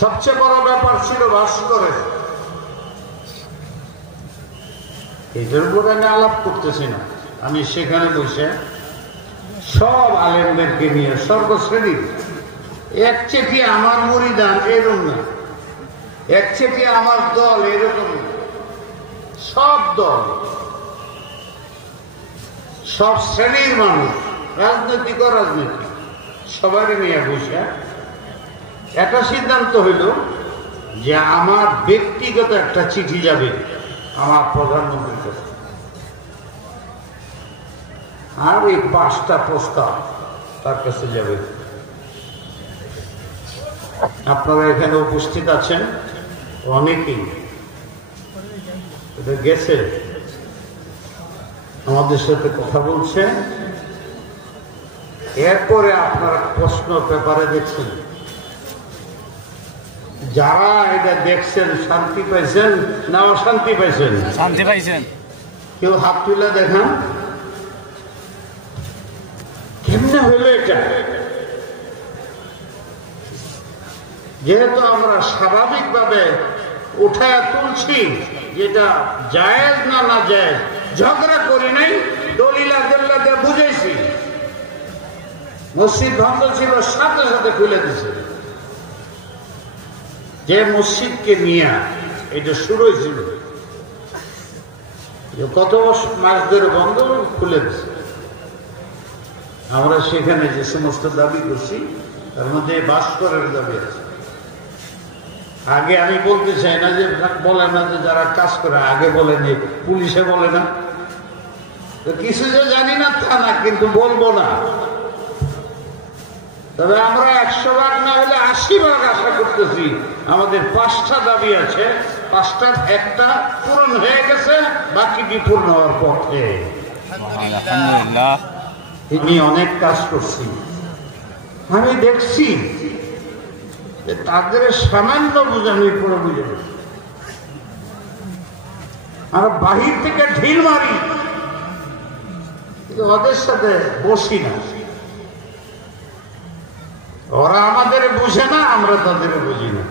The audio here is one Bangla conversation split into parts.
সবচেয়ে বড় ব্যাপার ছিল ভাস্করের। এটার উপর আমি আলাপ করতেছি না, আমি সেখানে বসে সব আলেমদেরকে নিয়ে সর্বশ্রেণীর, এক চেটি আমার মুরিদান এরকম না, এক চেটি আমার দল এরকম না, সব দল, সব শ্রেণীর মানুষ, রাজনৈতিক ও রাজনৈতিক, সবাই নিয়ে বসে একটা সিদ্ধান্ত হইল যে আমার ব্যক্তিগত একটা চিঠি যাবে আমার প্রধানমন্ত্রীর কাছে, আর এই 5টা প্রস্তাব তার কাছে যাবে। আপনারা এখানে উপস্থিত আছেন অনেকেই, এটা গেছে আমাদের সাথে কথা বলছে। এরপরে আপনারা প্রশ্ন পেপারে দেখছেন, যারা এটা দেখছেন শান্তি পাইছেন না অশান্তি পাইছেন? শান্তি পাইছেন। কেউ হাত তুলে দেখান, কেমনে হইল এটা? যেহেতু আমরা স্বাভাবিকভাবে উঠায় তুলছি, যেটা জায়েজ না না জায়েজ, ঝগড়া করি নাই, দলিল আদেল্লা দিয়ে বুঝাইছি। মসজিদ ভঙ্গ ছিল, সাথে সাথে খুলে দিছে। যে মসজিদকে নিয়ে এটা শুরু হয়েছিল, কত মাস ধরে বন্ধ, খুলে দিছে। আমরা সেখানে যে সমস্ত দাবি করছি তার মধ্যে ভাস্করের দাবি আছে। আগে আমি বলতে চাই না যে বলে না যে যারা কাজ করে, আগে বলে নেই, পুলিশে বলে না, তো কিছু যে জানি না তা না, কিন্তু বলবো না। তবে আমরা 100 ভাগ না হলে 80 ভাগ আশা করতেছি। আমাদের 5টা দাবি আছে, 5টার একটা পূরণ হয়ে গেছে, বাকিটি পূর্ণ হওয়ার পথে। আলহামদুলিল্লাহ, তিনি অনেক কাজ করছি, আমি দেখছি যে তাদের সামান্য বোঝানোর পরে বুঝে আর বাহির থেকে ঢিল মারি, কিন্তু ওদের সাথে বসি না। ওরা আমাদের বুঝে না, আমরা তাদের বুঝি না।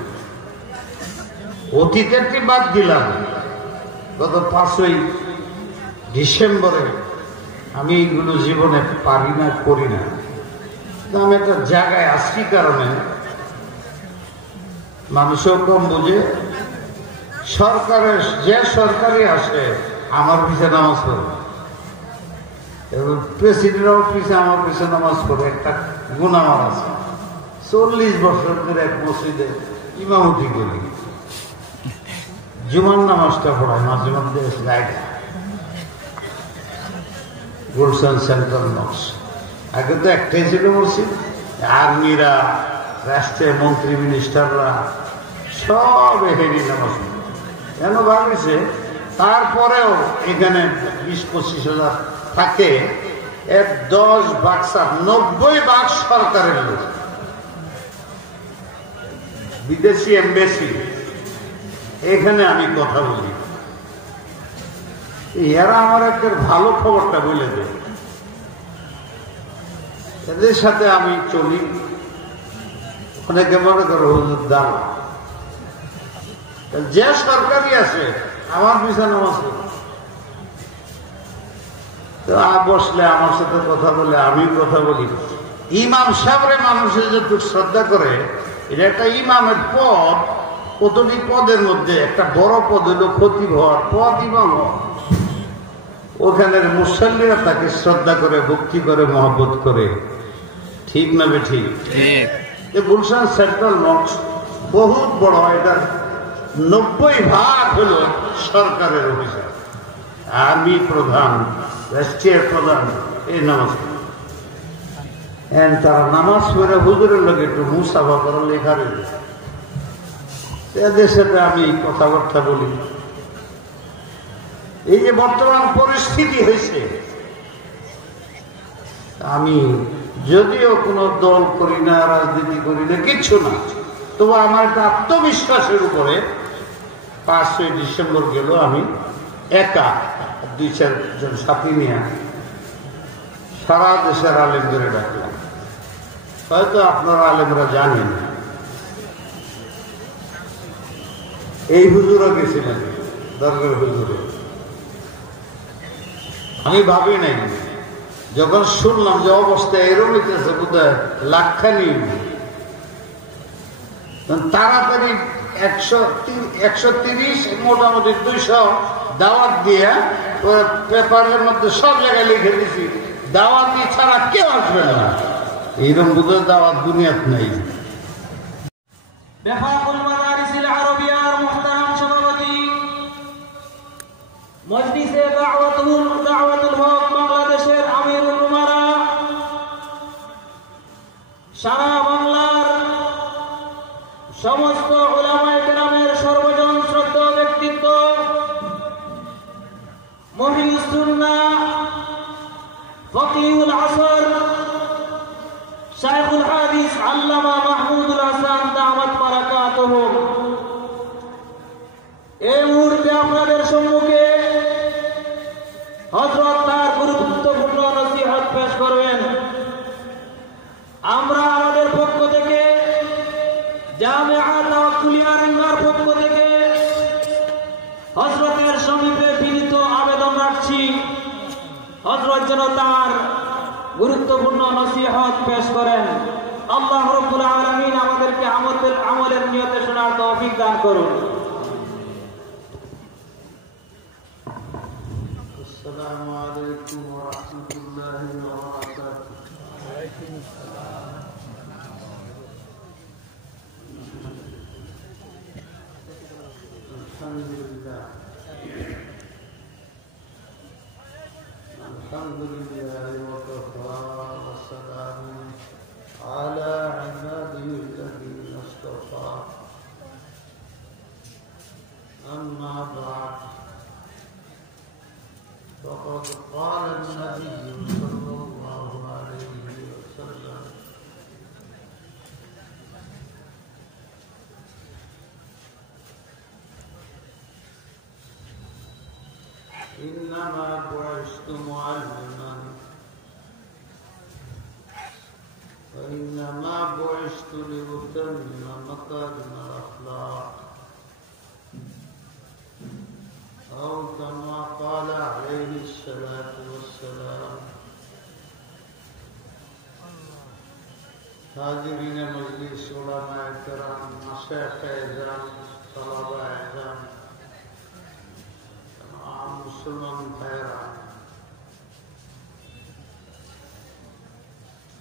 অতীতেরটি বাদ দিলাম, গত 5ই ডিসেম্বরে আমি এইগুলো জীবনে পারি না, করি না। আমি একটা জায়গায় আসছি কারণে মানুষও কম বুঝে। সরকারের যে সরকারি আসে আমার পিছে নামাজ পড়ে, এবং প্রেসিডেন্ট অফিসে আমার পিছে নামাজ পড়ে। একটা গুণ আমার আছে, 40 বছর ধরে এক মসজিদে ইমামতি করি, জুমার নামাজটা পড়ায় মাঝে মধ্যে গাইড গুলশান সেন্ট্রাল মস্ক। আগে তো একটাই ছিল মসজিদ, আর্মিরা, রাষ্ট্রের মন্ত্রী মিনিস্টাররা সব এখানে নামাজ কেন ভাবিছে। তারপরেও এখানে 20-25 হাজার থাকে, এর 10 ভাগ 90 ভাগ সরকারের লোক, বিদেশি এমবেসি। এখানে আমি কথা বলি, এরা আমার একটা ভালো খবরটা বলে দেয়, এদের সাথে আমি চলি। অনেকে মনে করো হুজুর দাম, যে সরকারি আছে আমার পিছনে নামাজ পড়ে, তো বসলে আমার সাথে কথা বলে, আমি কথা বলি। ইমাম সাহেবরে মানুষের যেটুকু শ্রদ্ধা করে, এটা একটা ইমামের পদ, প্রতিটি পদের মধ্যে একটা বড় পদ হলো খতিব হওয়ার পদ, ইমাম হওয়া। ওখানের মুসল্লিরা তাকে শ্রদ্ধা করে, ভক্তি করে, মহব্বত করে। ঠিক না বেঠিক? গুলশান সেন্ট্রাল মস্ক বহুত বড়, এটা 90 ভাগ হলো সরকারের অফিসার, আর্মি প্রধান, রাষ্ট্রীয় প্রধান, এই নামাজ। তারা নামাজ পড়ে হুজুরের লোক একটু মুসাফা করার লেখা রয়েছে, এদের সাথে আমি কথাবার্তা বলি। এই যে বর্তমান পরিস্থিতি হয়েছে, আমি যদিও কোনো দল করি না, রাজনীতি করি না, কিচ্ছু না, তবু আমার একটা আত্মবিশ্বাসের উপরে 5ই ডিসেম্বর গেল, আমি একা 2-4 জন সাথী নিয়ে সারা দেশের আলেমদের ডাকলাম। হয়তো আপনারা আলেমরা জানেন, এই হুজুরও গেছিলেন দরগার হুজুরে। আমি ভাবি নাই, যখন শুনলাম যে অবস্থা এরকম হইতেছে বোধহয় লাখখানি, তাড়াতাড়ি 130 মোটামুটি 200 দাওয়াত দিয়া পেপারের মধ্যে সব জায়গায় লিখে দিছি, দাওয়াতি ছাড়া কেউ আসবে না। এইরকম বোধহয় দাওয়াত দুনিয়াতে নাই। বেফাকুল মাদারিসিল আরবিয়ার মুহতারাম সভাপতি, মজলিসে দাওয়াতুল হক বাংলাদেশের আমিরুল উমারা, সারা বাংলার সমস্ত উলামায়ে কেরামের সর্বজন শ্রদ্ধেয় ব্যক্তিত্ব, মুহইয়িস সুন্নাহ ফকিহুল আসর শাইখুল হাদিস আল্লামা মাহমুদুল হাসান দামাত বারাকাতুহু, এই মুহূর্তে আপনাদের সম্মুখে হযরত তার গুরুত্বপূর্ণ নসিহত পেশ করবেন। আমরা আমাদের পক্ষ থেকে, জামিয়া তাওয়াক্কুলিয়া রিঙ্গার পক্ষ থেকে হযরতের সমীপে বিনীত আবেদন রাখছি, হযরত যেন তার গুরুত্বপূর্ণ নসিহত পেশ করেন। আল্লাহ রাব্বুল আলামিন আমাদেরকে আমলের নিয়তে শোনার তৌফিক দান করুন। আসসালামু আলাইকুম ওয়া রাহমাতুল্লাহি ওয়া বারাকাতুহু। ওয়ালাইকুম আসসালাম। আলহামদুলিল্লাহ আলহামদুলিল্লাহ ওয়া কাফা ওয়া সালামুন আলা ইবাদিহিল্লাযীনা ইসতাফা, আম্মা বা'দ। فقد قال النبي صلى الله عليه وسلم: إنما بعثت معلما وإنما بعثت لأتمم مكارم الأخلاق، أو كما قال عليه الصلاة والسلام. حاضرین مجلس، علماء کرام، مشایخ اعظام، طلبہ اعظام، تمام মুসলমান ভাইরা,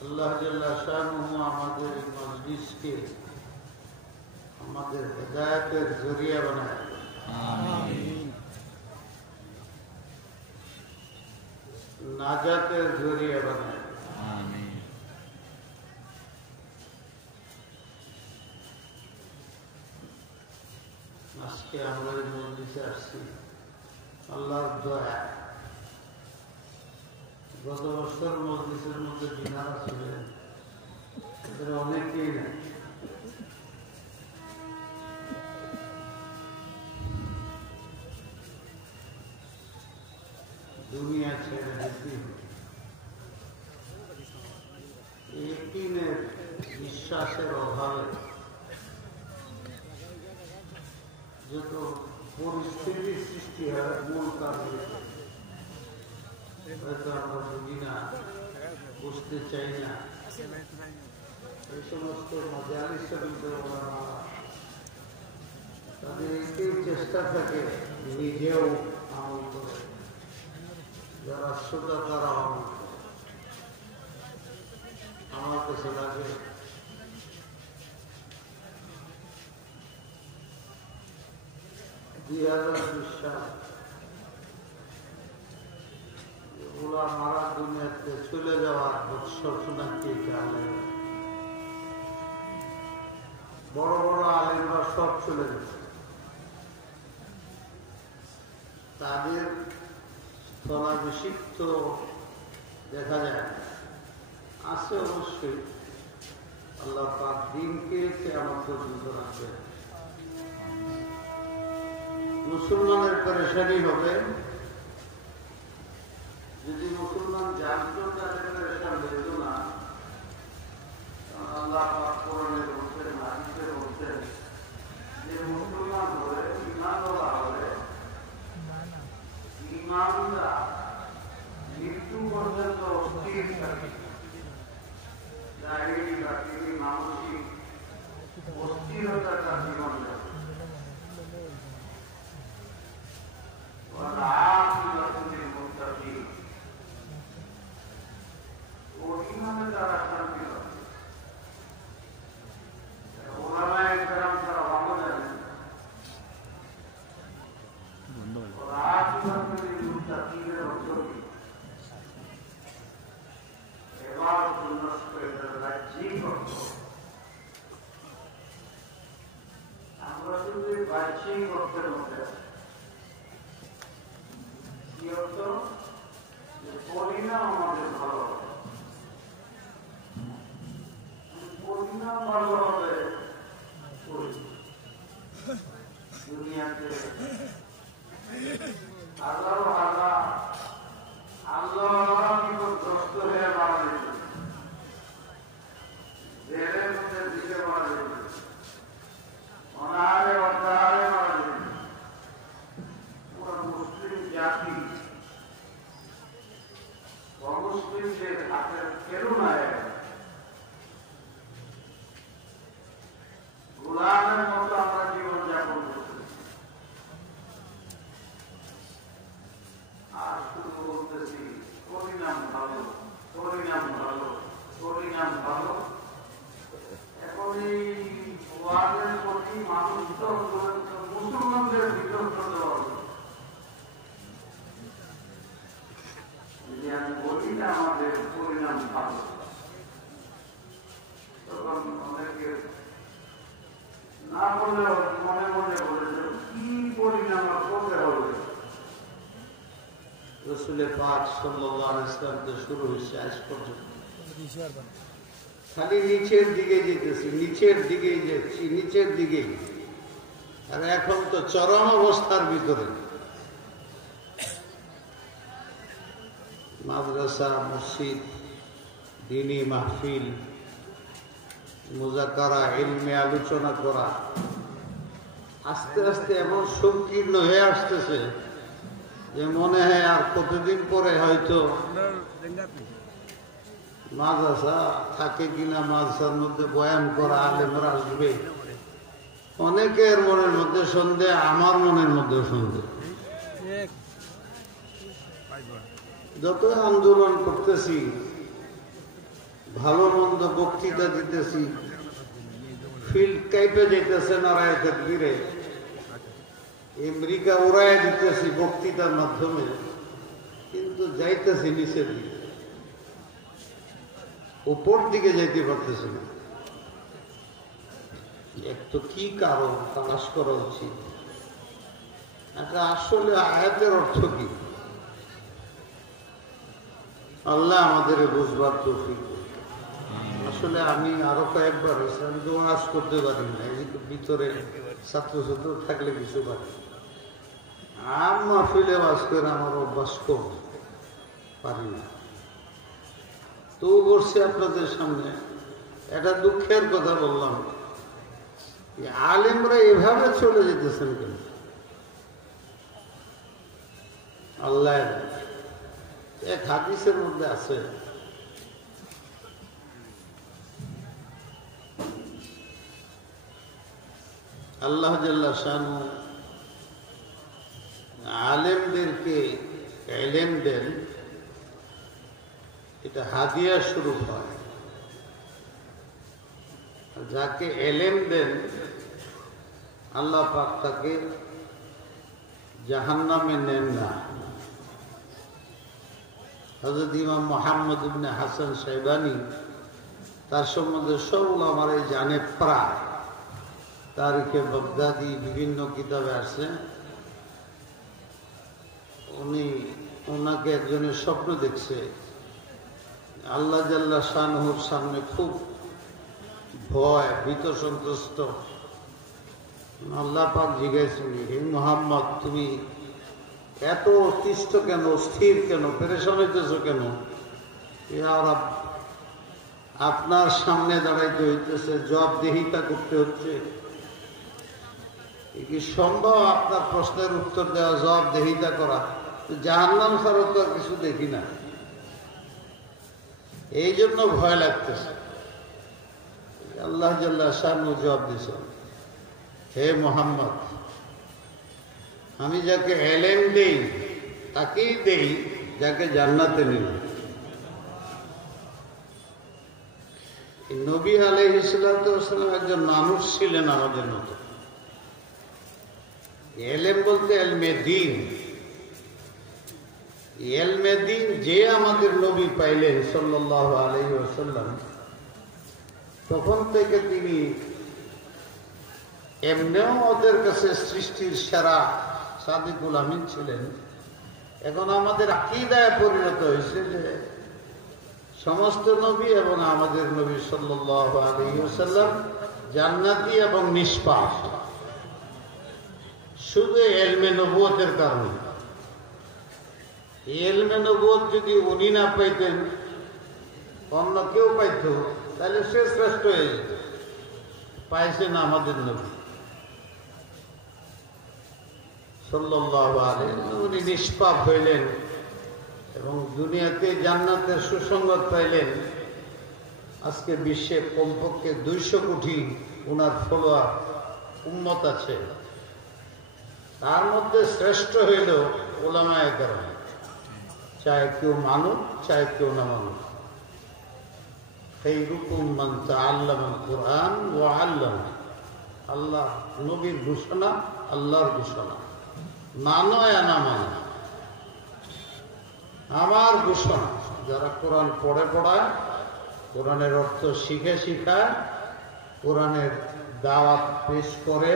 আল্লাহ জাল্লা শানুহু আমাদের এই মজলিসকে আমাদের হেদায়েতের জরিয়া বানায়। আমিন। নাজাতের জরিয়া বানায়। আমিন। আজকে আমরা এই মজলিসে আসছি আল্লাহর দয়া। গত বছর মজলিসের মধ্যে যিনারা ছিলেন এদের অনেকেই নেই। দুনিয়া ছেড়ে দিতে বিশ্বাসের অভাবে যত পরিস্থিতির সৃষ্টি হয় মূল কারণ হয়তো আমরা বুঝি না, বুঝতে চাই না। এই সমস্ত মাজালিসের তাদের একই চেষ্টা থাকে নিজেও আমল করে, যারা শ্রোতা তারা আমল করে। আমার কাছে লাগে 2020 সাল ওরা মারা দুনিয়াতে চলে যাওয়ার বৎসর শোনাকে জানে। বড় বড় আলেমরা সব চলে গেছে, তাদের স্থলাভিষিক্ত দেখা যায় আছে অবশ্যই। আল্লাহ পাক দিনকে কিয়ামত পর্যন্ত রাখবেন। মুসলমানের পরেশানি হবে যদি মুসলমান জানতো তাদের পরেশান হইত না। আল্লাহ পাক কোরআনে বলছেন, হাদিসে বলছেন যে মুসলমান হয়ে বাহ্যিক অর্থের মধ্যে আছে। কি অর্থ? যে পরিণাম আমাদের ভালো হবে, পরিণাম ভালো হবে। দুনিয়াতে আল্লাহ নিকটগ্রস্ত হয়ে মারা যেত, জেলের মধ্যে দিকে মারা যেত, অনাহারে অর্ধাহারে মারা যেত। পুরো মুসলিম জাতি অমুসলিমদের হাতের কেরুনায় গোলামের মতো আমরা জীবনযাপন করতেছি। আর শুধু বলতেছি পরিণাম ভালো, পরিণাম ভালো, পরিণাম ভালো। এখন এই ওয়াদের প্রতি মানুষ তো মুসলমানদের বিরক্ত দেওয়া হল। যদি আমি বলি না আমাদের পরিণাম ভালো, তখন অনেকে না বললেও মনে মনে বলেছে কি পরিণাম করতে হবে। রসুলের পাক সাল্লাল্লাহু আলাইহি ওয়াসাল্লাম তো শুরু হয়েছে আজ পর্যন্ত খালি নিচের দিকে যেতেছি, নিচের দিকে যাচ্ছি, নিচের দিকে। আর এখন তো চরম অবস্থার ভিতরে। মাদ্রাসা, মসজিদ, দ্বীনি মাহফিল, মুজাকারা, ইলমে আলোচনা করা আস্তে আস্তে এমন সংকীর্ণ হয়ে আসতেছে যে মনে হয় আর কতদিন পরে হয়তো মাদ্রাসা থাকে কিনা, মাদ্রাসার মধ্যে বয়ান করা আলেমরা আসবে। অনেকের মনের মধ্যে সন্দেহ, আমার মনের মধ্যে সন্দেহ। যত আন্দোলন করতেছি, ভালো মন্দ বক্তৃতা দিতেছি, ফিল্ড কাইপে যেতেছে নারায় তাকবীরে, আমেরিকা উড়ায় দিতেছি বক্তৃতার মাধ্যমে, কিন্তু যাইতেছি নিচের দিকে, উপর দিকে যাইতে পারতেছি না। একটু কি কারণ তালাশ করা উচিত। এটা আসলে আয়াতের অর্থ কি? আল্লাহ আমাদের বুঝবার তৌফিক। আসলে আমি আরো কয়েকবার আমি তো ওয়াজ করতে পারি না, ভিতরে ছাত্র ছাত্র থাকলে কিছু পারি। মাহফিলে ওয়াজ করে আমার অভ্যাস কম, পারি না। তো বলছি আপনাদের সামনে এটা দুঃখের কথা বললাম, আলেমরা এভাবে চলে যেতেছেন কেন? আল্লাহ এক হাদিসের মধ্যে আছে, আল্লাহ জাল্লা শানু আলেমদেরকে ইলম দেন, এটা হাদিয়া স্বরূপ হয়। যাকে ইলম দেন আল্লাহ পাক তাকে জাহান্নামে নেন না। হযরত ইমাম মুহাম্মদ ইবনে হাসান শাইবানী, তার সম্বন্ধে সব উলামারাই জানে প্রায়, তারিখে বাগদাদি বিভিন্ন কিতাবে আছে। ওনাকে একজনের স্বপ্ন দেখছে, আল্লাহ জাল্লা শানহুর সামনে খুব ভয়, ভীত সন্ত্রস্ত। আল্লাহ পাক জিজ্ঞাসা, হে মুহাম্মদ, তুমি এত অতিষ্ঠ কেন, স্থির কেন, পেরেশান হইতেছ কেন? ইয়া রাব, আপনার সামনে দাঁড়াইতে হইতেছে, জবাবদিহিতা করতে হচ্ছে। কি সম্ভব আপনার প্রশ্নের উত্তর দেওয়া, জবাবদিহিতা করা? জাহান্নাম ছাড়া তো আর কিছু দেখি না, এই জন্য ভয় লাগতেছে। আল্লাহ জাল্লা শানহু জবাব দিয়েছেন, হে মুহাম্মদ, আমি যাকে ইলম দেই তাকেই দেই যাকে জান্নাতে নিল। নবী আলাইহিস সালাতু ওয়াস সালাম একজন মানুষ ছিলেন আমাদের মতো। ইলম বলতে ইলমে দ্বীন, ইলমে দ্বীন যে আমাদের নবী পাইলেন সাল্লাল্লাহু আলাইহি ওয়াসাল্লাম, তখন থেকে তিনি এমনিও ওদের কাছে সৃষ্টির সেরা সাদিকুল আমিন ছিলেন। এখন আমাদের আকীদায় পরিণত হয়েছে যে সমস্ত নবী এবং আমাদের নবী সাল্লাল্লাহু আলাইহি ওয়াসাল্লাম জান্নাতি এবং নিষ্পাপ, শুধু ইলমে নবুয়তের কারণে। ইলমে নবুয়ত যদি উনি না পাইতেন, অন্য কেউ পাইত, তাহলে সে শ্রেষ্ঠ হয়ে যেত। পাইছেন আমাদের নবী সাল্লাল্লাহু আলাইহি ওয়াসাল্লাম, উনি নিষ্পাপ হইলেন এবং দুনিয়াতে জান্নাতের সুসংবাদ পাইলেন। আজকে বিশ্বে কমপক্ষে 200 কোটি উনার ফলোয়ার উম্মত আছে, তার মধ্যে শ্রেষ্ঠ হইল উলামায়ে কেরাম, চাहे কেউ মানুক চাहे কেউ না মানুক। খায়রুকুম মান তাআল্লামাল কুরআন ওয়া আল্লামা। আল্লাহ নবীর ঘোষণা, আল্লাহর ঘোষণা, মানো या না মানো, আমার ঘোষণা। যারা কোরআন পড়ে পড়ায়, কোরআনের অর্থ শিখে শিখায়, কোরআনের দাওয়াত পেশ করে,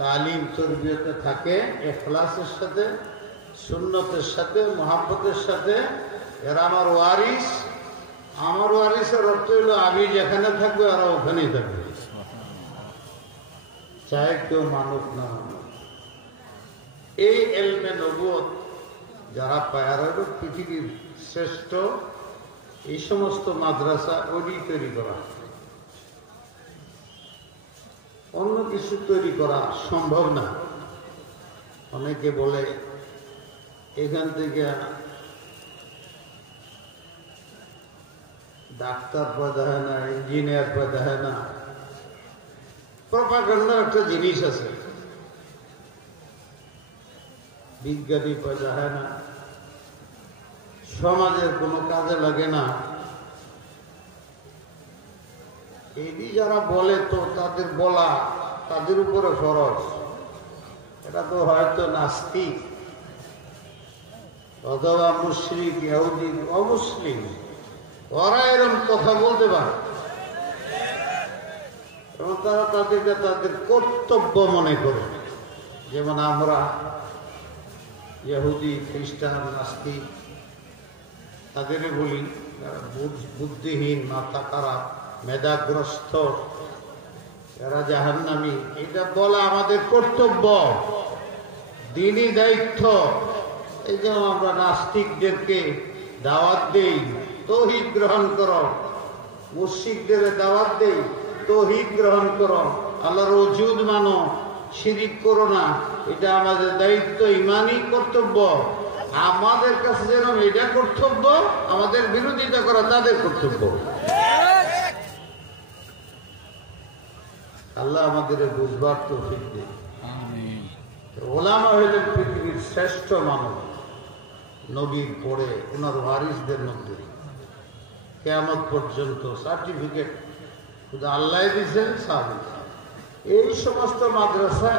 তালিম তরবিয়তে থাকে ইখলাসের সাথে, সুন্নতের সাথে, মুহাব্বতের সাথে, এরা আমার ওয়ারিস। আমার ওয়ারিসের অর্থ হইল আমি যেখানে থাকবো এরা ওখানেই থাকবে, চাहे কেউ মানুক না মানুক। এই ইলমে নবুয়ত যারা পায়, পৃথিবীর শ্রেষ্ঠ এই সমস্ত মাদ্রাসা ওই তৈরি করা, অন্য কিছু তৈরি করা সম্ভব না। অনেকে বলে এখান থেকে ডাক্তার পয়দা হয় না, ইঞ্জিনিয়ার পয়দা হয় না। প্রপাগান্ডা একটা জিনিস আছে, বিজ্ঞানী পয়দা হয় না, সমাজের কোনো কাজে লাগে না। এই যারা বলে তো তাদের বলা তাদের উপরে ফরজ। এটা তো হয়তো নাস্তিক অথবা মুশরিক, ইহুদি, অমুসলিম, ওরা এরকম কথা বলতে পারে এবং তারা তাদেরকে তাদের কর্তব্য মনে করে। যেমন আমরা ইহুদি, খ্রিস্টান, নাস্তিক তাদের বলি বুদ্ধিহীন, মাথা খারাপ, মেধাগ্রস্ত, এরা জাহান্নামী। এটা বলা আমাদের কর্তব্য, দ্বীনি দায়িত্ব। এই জন্য আমরা নাস্তিকদেরকে দাওয়াত দেই, তৌহিদ গ্রহণ করো। মুশরিকদের দাওয়াত দেই, তৌহিদ গ্রহণ করো, আল্লাহর ওজুদ মানো, শিরিক করো না। এটা আমাদের দায়িত্ব, ইমানি কর্তব্য। আমাদের কাছে যেরকম এটা কর্তব্য, আমাদের বিরোধিতা করা তাদের কর্তব্য। আল্লাহ আমাদের বুঝবার তৌফিক দেন। ওলামা হইলেন পৃথিবীর শ্রেষ্ঠ মানব, নবীর পরে ওনার ওয়ারিসদের মধ্যে কিয়ামত পর্যন্ত সার্টিফিকেট শুধু আল্লাহ দিয়েছেন। সাবিত এই সমস্ত মাদ্রাসা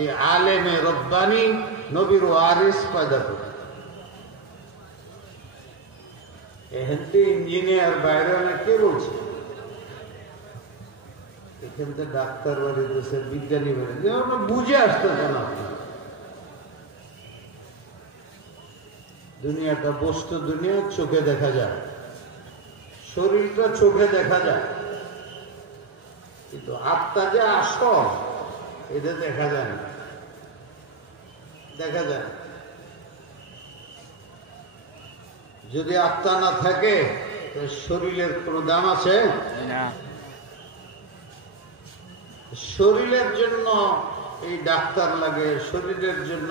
এই আলেমে রব্বানি নবীর ওয়ারিস পয়দা করে। এখানতে ইঞ্জিনিয়ার বাইরে অনেক কে বলছে, এখান থেকে ডাক্তার বাড়িতেছে, বিজ্ঞানী বাড়িতে, বুঝে আসতেছে না। দুনিয়াটা বস্তু, দুনিয়া চোখে দেখা যায়, শরীরটা চোখে দেখা যায়, কিন্তু আত্মা যে আসল এটা দেখা যায় না। দেখা যায় যদি আত্মা না থাকে শরীরের কোনো দাম আছে? শরীরের জন্য এই ডাক্তার লাগে, শরীরের জন্য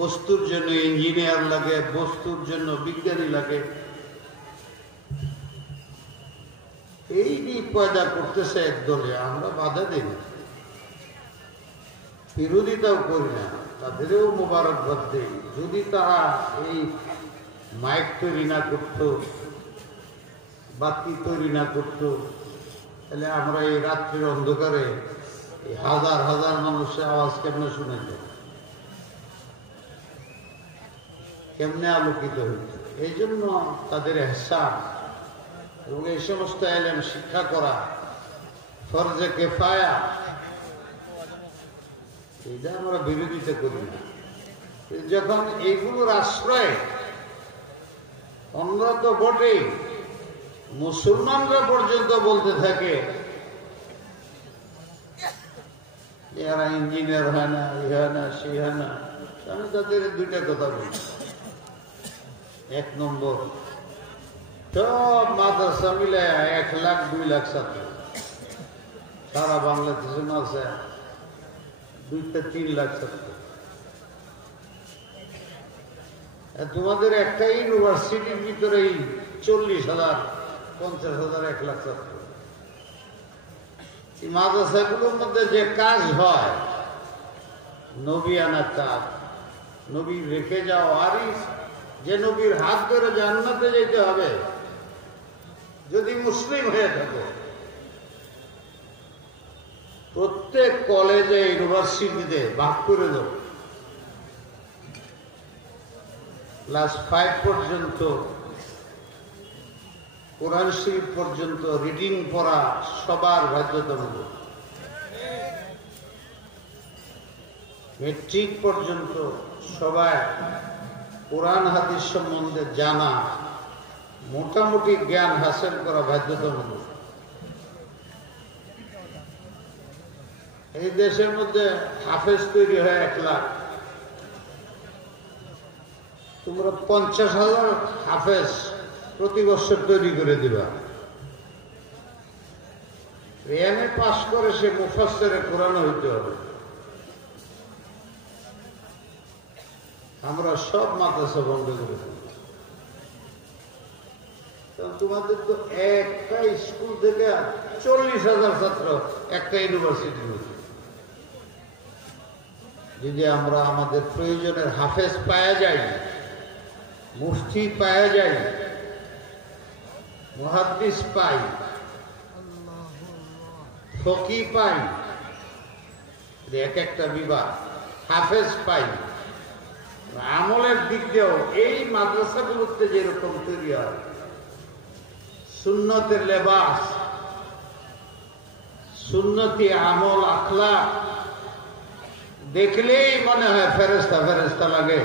বস্তুর জন্য ইঞ্জিনিয়ার লাগে, বস্তুর জন্য বিজ্ঞানী লাগে। এই পয়দা করতেছে একদলে, আমরা বাধা দিই না, বিরোধিতাও করি না, তাদেরও মোবারকবাদ দিই। যদি তারা এই মাইক তৈরি না করত, বাতি তৈরি না করত, তাহলে আমরা এই রাত্রির অন্ধকারে এই হাজার হাজার মানুষের আওয়াজ কেমনে শুনেছ, কেমনে আলোকিত হইত। এই জন্য তাদের এহসান এবং এই সমস্ত এলেম শিক্ষা করা ফরজে কেফায়া, এটা আমরা বিরোধিতা করি না। যখন এইগুলোর আশ্রয় অন্যরা তো বটেই, মুসলমানরা পর্যন্ত বলতে থাকে এরা ইঞ্জিনিয়ার হয় না, ই হয় না, সে হয় না। আমি তাদের দুইটা কথা বলি। এক নম্বর, সব মাদ্রাসা মিলে 1 লাখ 2 লাখ ছাত্র সারা বাংলাদেশে আছে, 2-3 লাখ ছাত্র। তোমাদের একটা ইউনিভার্সিটির ভিতরেই 40,000, 50,000, 1 লাখ ছাত্র। এই মাদ্রাসাগুলোর মধ্যে যে কাজ হয়, নবী আনার কাজ, নবী রেখে যাও ওয়ারিস, যে নবীর হাত ধরে জান্নাতে যেতে হবে যদি মুসলিম হয়ে থাকো। প্রত্যেক কলেজে ইউনিভার্সিটিতে ভাগ করে দাও, ক্লাস 5 পর্যন্ত কোরআন শরীফ পর্যন্ত রিডিং পড়া সবার বাধ্যতামূলক। মেট্রিক পর্যন্ত সবাই কোরআন হাদিস সম্বন্ধে জানা, মোটামুটি জ্ঞান হাসিল করা বাধ্যতামূলক। এই দেশের মধ্যে হাফেজ তৈরি হয় 1 লাখ, তোমরা 50,000 হাফেজ প্রতি বছর তৈরি করে দিবা। এমএ পাস করে সে মুফাসসিরে কোরআন হইতে হবে। আমরা সব মাদ্রাসা বন্ধ করে দিই। তোমাদের তো একটা স্কুল থেকে 40,000 ছাত্র একটা ইউনিভার্সিটির মধ্যে। যদি আমরা আমাদের প্রয়োজনের হাফেজ পাওয়া যায়, মুফতি পাওয়া যায়, মুহাদ্দিস পাই, ফকি পাই, এক একটা বিভাগ হাফেজ পাই, আমলের দিক দিয়েও এই মাদ্রাসাগুলোতে যেরকম তৈরি হয়, সুন্নতের লেবাস, সুন্নতি আমল, আখলাক দেখলেই মনে হয় ফেরেশতা ফেরেশতা লাগে।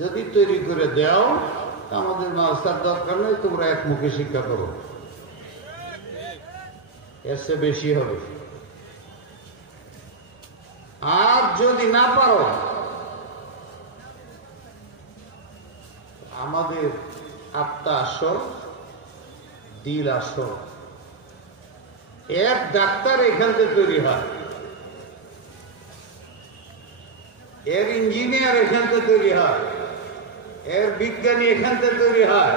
যদি তৈরি করে দাও, আমাদের মাস্টার দরকার নেই, তোমরা একমুখী শিক্ষা করো, এর চেয়ে বেশি হবে। আর যদি না পারো, আমাদের আত্মা আসল, দিল আসল। এক ডাক্তার এখান থেকে তৈরি হয়, এর ইঞ্জিনিয়ার এখান থেকে তৈরি হয়, এর বিজ্ঞানী এখান থেকে তৈরি হয়।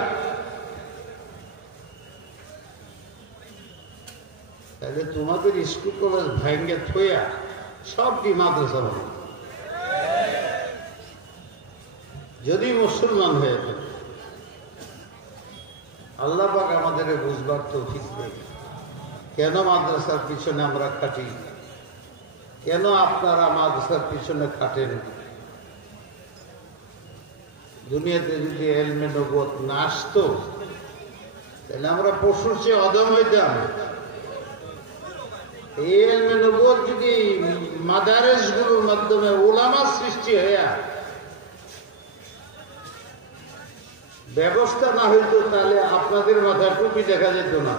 তাহলে তোমাদের স্কুল কলেজ ভাঙ্গে থইয়া সব কি মাদ্রাসা হবে? যদি মুসলমান হয়ে থাকে, আল্লাহ পাক আমাদের বুঝবার তৌফিক দেয়। কেন মাদ্রাসার পিছনে আমরা খাটি, কেন আপনারা মাদ্রাসার পিছনে খাটেন? দুনিয়াতে যদি এলমে নবুয়ত না আসতো, তাহলে আমরা পশুর চেয়ে অদম হইতাম। এই এলমে নবুয়ত যদি মাদারেস গুলোর মাধ্যমে উলামা সৃষ্টি হইয়া ব্যবস্থা না হইতো, তাহলে আপনাদের মাথায় টুপি দেখা যেত না।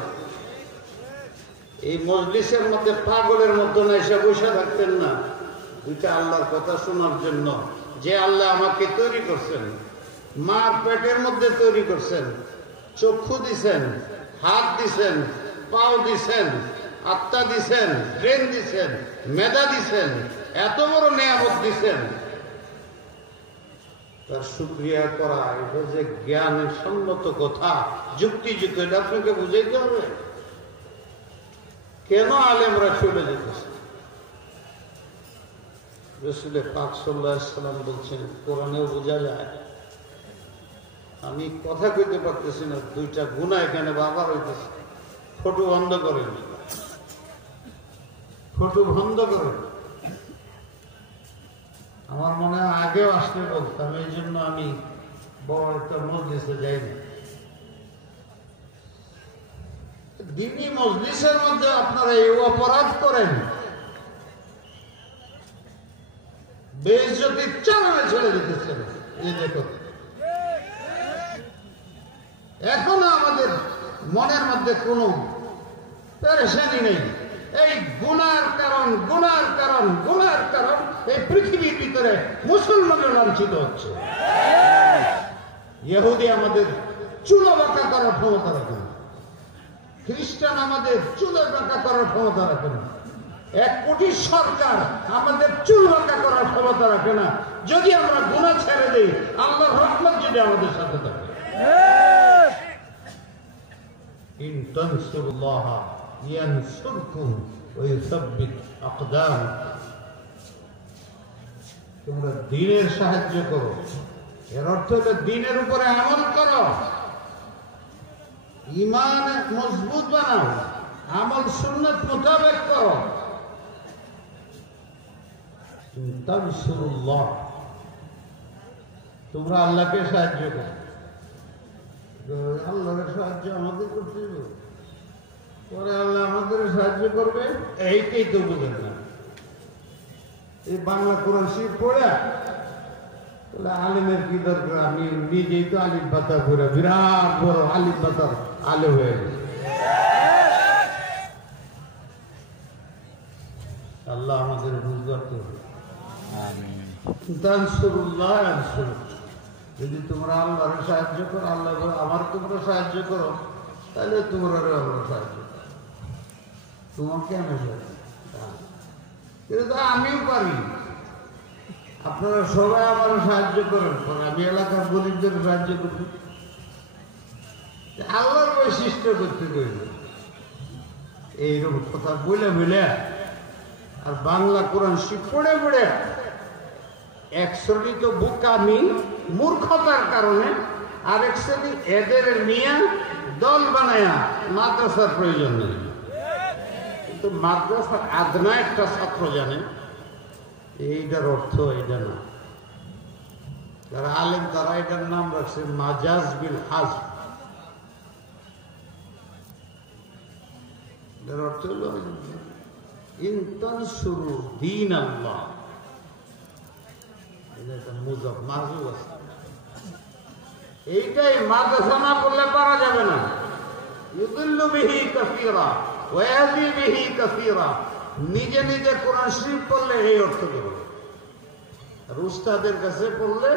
এই মজলিসের মধ্যে পাগলের মধ্যে না এসে বসে থাকতেন না, দুইটা আল্লাহর কথা শোনার জন্য। যে আল্লাহ আমাকে তৈরি করছেন, মার পেটের মধ্যে তৈরি করছেন, চক্ষু দিছেন, হাত দিছেন, পাও দিছেন, আত্মা দিছেন, ব্রেন দিছেন, মেধা দিছেন, এত বড় নিয়ামত দিছেন, তার শুকরিয়া করা, এটা যে জ্ঞানের সম্মত কথা, যুক্তিযুক্ত, এটা আপনাকে বুঝাইতে হবে। কেন আলেমরা চলে যেতেছে? রাসূল পাক সাল্লাল্লাহু আলাইহি ওয়াসাল্লাম বলছেন, কোরআনেও বোঝা যায়। আমি কথা কইতে পারতেছি না, 2টা গুনাহ এখানে বারবার হইতেছে। ফটো বন্ধ করেন, ফটো বন্ধ করেন। আমার মনে হয় আগেও আসলে বলতাম, এই জন্য আমি বড় একটা মজলিসে যাই না। দ্বীনি মজলিসের মধ্যে আপনারা এই অপরাধ করেন, বেইজ্জতির চালানে চলে যেতেছে। এই দেখো, এখনো আমাদের মনের মধ্যে কোনো পেরেশানি নেই। এই গুনার কারণ এই পৃথিবীর ভিতরে মুসলমানরা লাঞ্ছিত হচ্ছে। ইহুদি আমাদের চুলো বাঁকা করার ক্ষমতা রাখে না, খ্রিস্টান আমাদের চুলো বাঁকা করার ক্ষমতা রাখে না, 1 কোটি সরকার আমাদের চুল বাঁকা করার ক্ষমতা রাখে না। যদি আমরা গুনাহ ছেড়ে দিই, আল্লাহর রহমত যদি আমাদের সাথে থাকে। ইন তানসুরুল্লাহ ইয়ানসুরকুম ওয়া ইউসাব্বিত আকদাম। তোমরা দ্বীনের সাহায্য করো, এর অর্থ হলো দ্বীনের উপরে আমল করো, ঈমান মজবুত বানাও, আমল সুন্নাত মোতাবেক করো। তানসুরুল্লাহ, তোমরা আল্লাহকে সাহায্য করো। আল্লাহর সাহায্য আমাদের করতে হবে, পরে আল্লাহ আমাদের সাহায্য করবে, এইটাই তো বুঝেন না। এই বাংলা কোরআন শরীফ পড়ে তাহলে আলেমের কি দরকার? আমি নিজেই তো আলিফ বাতা করে বিরাট বড় আলিফ বাতার আলে হয়ে গেছে। আল্লাহ আমাদের বুঝবার তো যদি তোমরা আল্লাহর সাহায্য করো, আল্লাহ আমার তোমরা সাহায্য করো, তাহলে তোমরা আমরা সাহায্য করো। তোমাকে আমি কিন্তু আমিও পারি, আপনারা সবাই আমার সাহায্য করেন, আমি এলাকার গরিবদের সাহায্য করি। আল্লাহর বৈশিষ্ট্য করতে করি এইরকম কথা বলে আর বাংলা কোরআন শরীফ পড়ে এক শ্রেণী তো বোকামি মূর্খতার কারণে, আরেক শ্রেণী এদের নিয়ে দল বানায়া মাদ্রাসার প্রয়োজন নেই। কিন্তু মাদ্রাসার আদনা একটা ছাত্র জানে এইটার অর্থ এটা না। যারা আলেম তারা এটার নাম রাখছে মাজাজ বিল হাজ। এটার অর্থ হল ইন তানসুরু দীন আল্লাহ। এইটাই মাদ্রাসা না করলে পারা যাবে না। ইউদিল্লু বিহি কাসীরা ওয়া ইয়াহদি বিহি কাসীরা। নিজে নিজে কোরআন শরীফ পড়লে এই অর্থ করবে, আর উস্তাদের কাছে পড়লে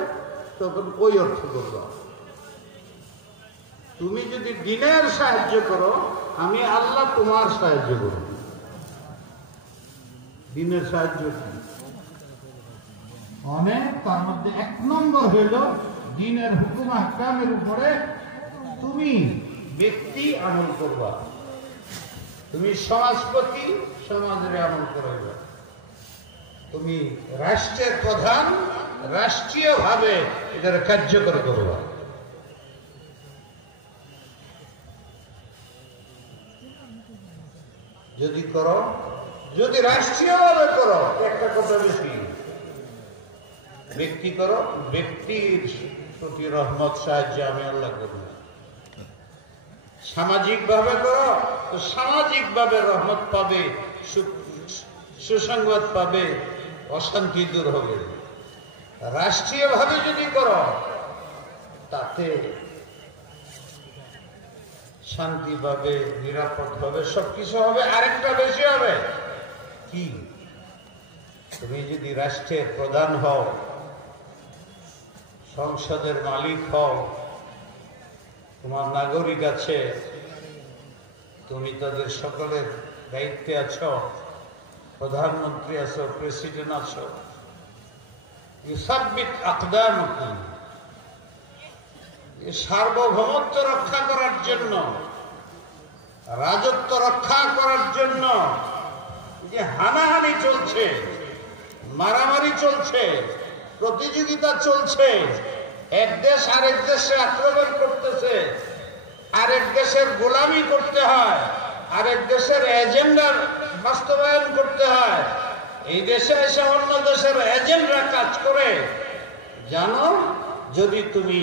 তখন ওই অর্থ করবে। তুমি যদি দ্বীনের সাহায্য করো, আমি আল্লাহ তোমার সাহায্য করব। দ্বীনের সাহায্য অনেক, তার মধ্যে 1 নম্বর হইল দ্বীনের হুকুম আহকামের উপরে তুমি ব্যক্তি আমল করবা, তুমি সমাজপতি সমাজের আমল করবা, তুমি রাষ্ট্রের প্রধান রাষ্ট্রীয় ভাবে এটার কার্যকর করবা। যদি করো, যদি রাষ্ট্রীয় ভাবে করো, একটা কথা বেশি, ব্যক্তি করো, ব্যক্তির প্রতি রহমত সাহায্য আমি আল্লাহ করব। সামাজিক ভাবে করো তো সামাজিক ভাবে রহমত পাবে, সুসংবাদ পাবে, অশান্তি দূর হবে। রাষ্ট্রীয় ভাবে যদি করো, তাতে শান্তি পাবে, নিরাপদ হবে, সবকিছু হবে। আরেকটা বেশি হবে কি, তুমি যদি রাষ্ট্রের প্রধান হও, সংসদের মালিক হও, তোমার নাগরিক আছে, তুমি তাদের সকলের দায়িত্বে আছো, প্রধানমন্ত্রী আছো, প্রেসিডেন্ট আছো, ইউসাব্বিত আকদামুকুম। সার্বভৌমত্ব রক্ষা করার জন্য, রাজত্ব রক্ষা করার জন্য যে হানাহানি চলছে, মারামারি চলছে, প্রতিযোগিতা চলছে, এক দেশ আরেক দেশে আক্রমণ করতেছে, আরেক দেশের গোলামি করতে হয়, আরেক দেশের এজেন্ডার বাস্তবায়ন করতে হয়, এই দেশে এসে অন্য দেশের এজেন্টরা কাজ করে। জানো, যদি তুমি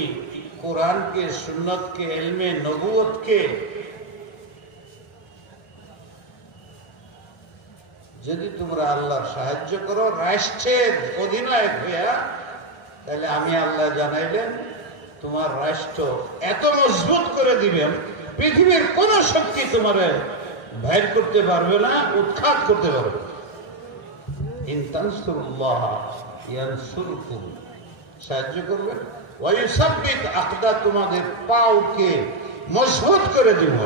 কোরআনকে, সুন্নতকে, ইলমে নবুয়তকে যদি তোমরা আল্লাহর সাহায্য করো রাষ্ট্রের অধিনায়ক হইয়া, তাহলে আমি আল্লাহ জানাইলেন তোমার রাষ্ট্র এত মজবুত করে দিবেন পৃথিবীর কোন শক্তি তোমার বাইর করতে পারবে না, উৎখাত করতে পারবে না। ইন তানসুরুল্লাহ ইয়ানসুরকুম, সাহায্য করবেন। ওয়ায়ুসাব্বিত আকদা, তোমাদের পাওকে মজবুত করে দিব।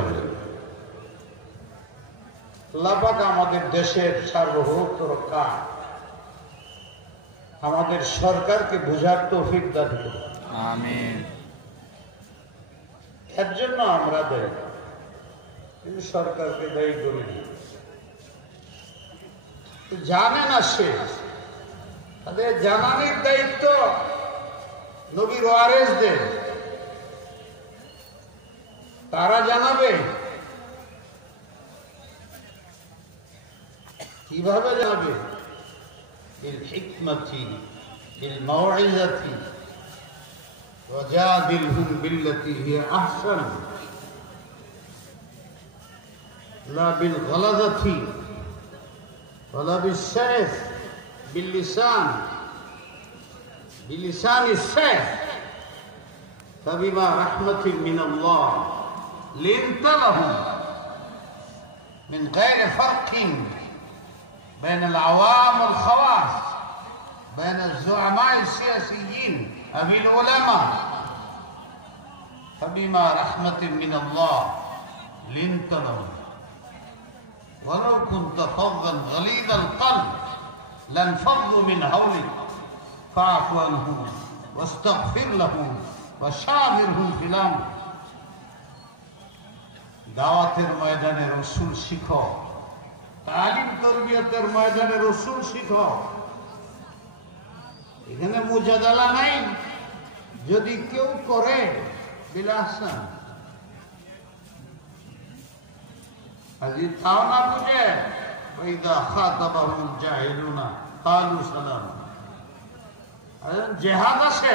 আল্লাহ পাক আমাদের দেশের সার্বভৌমত্ব রক্ষা, আমাদের সরকারকে বুঝার তৌফিক দান করুন, আমিন। এর জন্য আমরা দায়ী, কিন্তু সরকারকে দায়ী করি না। জানে না সে, তাদের জানানির দায়িত্ব নবীর ওয়ারেসদের, তারা জানাবে। কিভাবে জানাবে? বিল হিকমতি বিল মাউইযাতি ওয়াজাদিলহুম বিল্লাতি হিয়া আহসান লা বিল গলাযাতি ওয়ালা বিস-সাইফ বিল লিসান বিলিসানিস সাইফ ফাবিমা রাহমাতিন মিনাল্লাহ লিনতা লাহুম মিন গায়রি ফারকিন بين العوام والخواص بين الزعماء السياسيين أو العلماء فبما رحمة من الله لنت لهم ولو كنت فظا غليظ القلب لانفضوا من حولك فاعف عنهم واستغفر لهم وشاورهم في الأمر। দাওয়াতের ময়দানে রাসূল শিখো, তালিম তরবিয়তের ময়দানে রাসূল শিখো। এখানে মুজাদালা নাই। যদি কেউ করে বিলাসান, আজি তাও না বুঝে, ওইদা খাতাবাহুল জাহিলুনা কালু সালাম। জিহাদ আছে,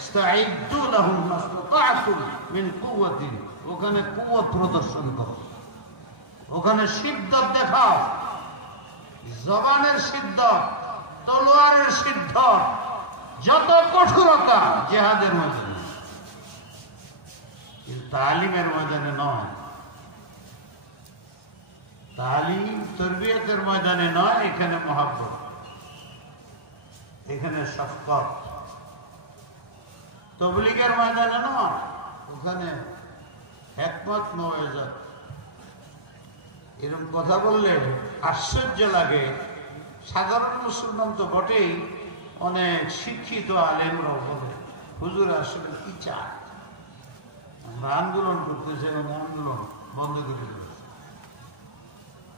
ইস্তাইদ্দু লাহুম মাসতাতা'তুম মিন কুওয়াতিন, ওখানে কুওয়াত প্রদর্শন করো, ওখানে সিদ্ধত দেখাও, জবানের সিদ্ধত, তলোয়ারের সিদ্ধত, যত কঠোরতা জিহাদের ময়দানে, কিন্তু তালিমের ময়দানে নয়। তালিম তরবিয়তের ময়দানে নয়, এখানে মহাব্বত, এখানে শফকত। তবলিগের ময়দানে নয়, ওখানে হিকমত মওইজা। এরকম কথা বললে আশ্চর্য লাগে। সাধারণ মুসলমান তো বটেই, অনেক শিক্ষিত আলেমরাও বলে হুজুর আসলে কি চায়, আমরা আন্দোলন করতেছে, আন্দোলন বন্ধ করে দিয়েছে।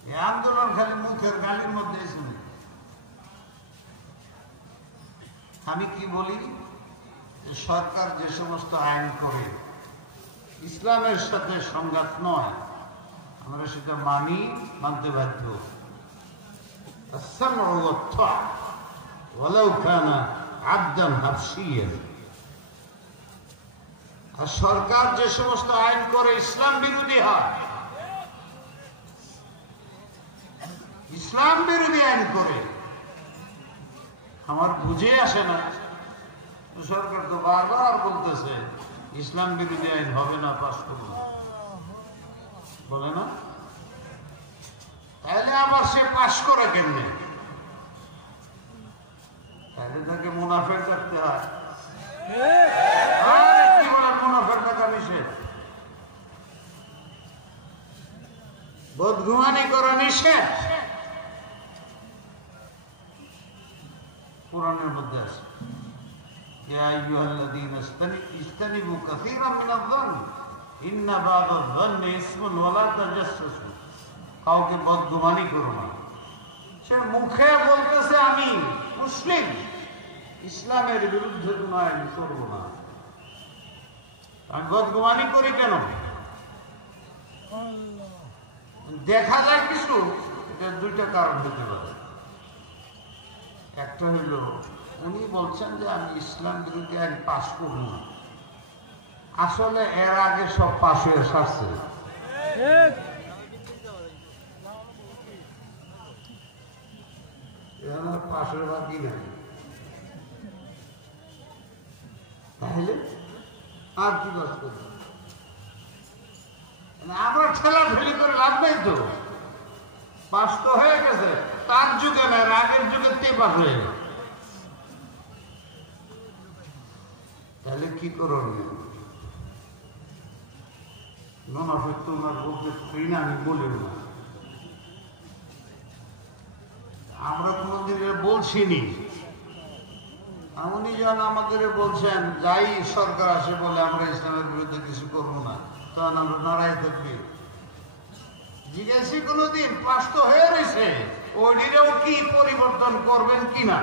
এই আন্দোলন খালি মুখের গালির মধ্যে শুনে। আমি কি বলি, সরকার যে সমস্ত আইন করে ইসলামের সাথে সংঘাত নয়, আমরা সেটা মানি, মানতে বাধ্য। আর সরকার যে সমস্ত আইন করে ইসলাম বিরোধী হয়, ইসলাম বিরোধী আইন করে, আমার বুঝে আসে না। সরকার তো বারবার বলতেছে ইসলাম বিরোধী আইন হবে না, পাস করবো না, বলে না? তাহলে আবার সে পাশ করে কেমনে? তাহলে তাকে মুনাফেক করতে হয়। কি বলে মুনাফেক টাকা নিষেধ, বদগুমানি করা নিষেধ, কোরআনের মধ্যে আছে। ইয়া আইয়ুহাল্লাযীনা ইজতানিবু কাসীরাম মিনায-যন্ন ইন্না বা'দায-যন্নি ইসমুন ওয়া লা তাজাসসাসু। কাউকে বদগুমানি করো না। সে মুখে বলতেছে আমি মুসলিম, ইসলামের বিরুদ্ধে কোনো আইন করবো না। আমি বদগুমানি করি কেন? দেখা যায় কিছু, এটা দুইটা কারণ হতে পারে। একটা হইল উনি বলছেন যে আমি ইসলাম বিরোধী আইন পাশ করব না, আসলে এর আগে সব পাশ হয়ে সারছে। আমার পাশের বাকি নাই, তাহলে আর কি কাজ করবো? আমরা ঠেলাঠেলি করে লাভ নাই তো, পাস তো হয়ে গেছে, তার যুগে না আগের যুগে তে পাস হয়ে গেছে, তাহলে কি করণীয়? ননাফের তো ওনার বলতে পারি না, আমি বলিও না। আমরা কোনোদিন বলছিনি, উনি যখন আমাদের বলছেন যাই সরকার আসে বলে আমরা ইসলামের বিরুদ্ধে কিছু করবো না, তখন আমরা নারায় থাকবি। জিজ্ঞাসি কোনোদিন পাস তো হয়ে রয়েছে, ওইটাও কি পরিবর্তন করবেন কিনা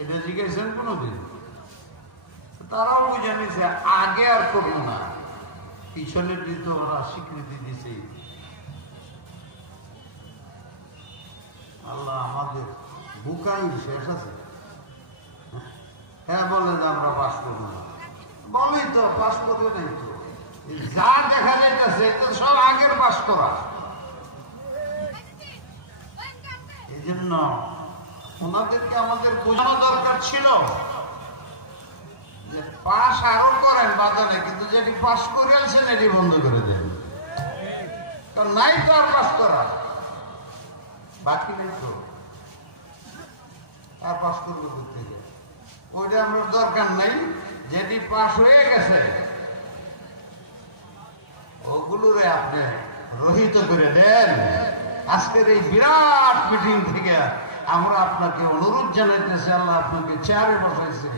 এটা জিজ্ঞাসেন কোনোদিন? তারাও বুঝে নিছে আগে আর করবো না, পিছনের দিকে ওরা স্বীকৃতি দিছে। আল্লাহ আমাদের বুকাই শেষ আছে। হ্যাঁ বলেন আমরা পাস করবো না, বলি তো পাস করবে নাই তো, যা দেখা যাইতেছে সব আগের পাস করা। এই জন্য ওনাদেরকে আমাদের বোঝানো দরকার ছিল যে পাস আরো করেন বাধা নেই, কিন্তু যেটি পাস করে আছেন এটি বন্ধ করে দেন, কারণ নাই তো আর পাস করা বাকি নেই তো, আর পাস করবো করতে গেলে ওইটা আমরা দরকার নাই। যেটি পাস হয়ে গেছে ওগুলোরে আপনি রহিত করে দেন। আজকের এই বিরাট মিটিং থেকে আমরা আপনাকে অনুরোধ জানাইতেছি, আল্লাহ আপনাকে চেয়ারে বসাইছে,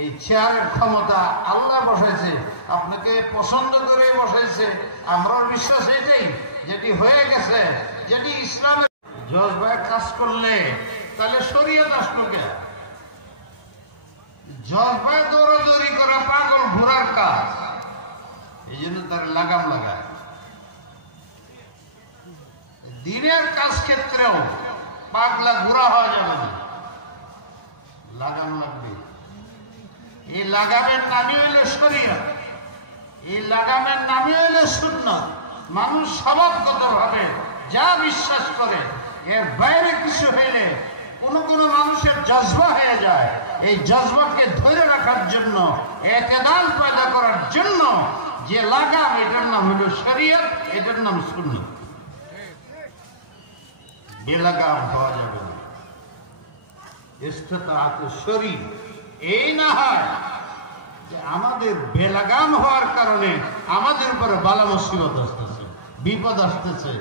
এই চেয়ারের ক্ষমতা আল্লাহ বসাইছে, আপনাকে পছন্দ করে বসাইছে। আমরাও বিশ্বাস এটাই, যেটি হয়ে গেছে, যেটি ইসলামের জজ ভাই কাজ করলে তাহলে শরীয়ত আসলো কে? জজ ভাই দৌড়াদৌড়ি করা পাগল ঘোরার কাজ, এই জন্য তার লাগাম লাগায়। দিনের কাজ ক্ষেত্রেও পাগলা ঘোরা হওয়া যাবে না, লাগাম লাগবে। এই লাগামের নামই হইল শরীয়ত, এই লাগামের নামই হইল সুন্নাত। মানুষ স্বভাবগত ভাবে যা বিশ্বাস করে, এর বাইরে কিছু হইলে কোন মানুষের জজবা হয়ে যায়। এই জজবাকে ধরে রাখার জন্য, এতেদাল পয়দা করার জন্য যে লাগাম, এটার নাম হইল শরীয়ত, এটার নাম সুন্নাত। বেলাগাম হওয়া যাবে না। ইস্তেতাআত শরীর এই না হয় যে আমাদের বেলাগাম হওয়ার কারণে আমাদের উপরে বালা মুসিবত আসতেছে, বিপদ আসতেছে,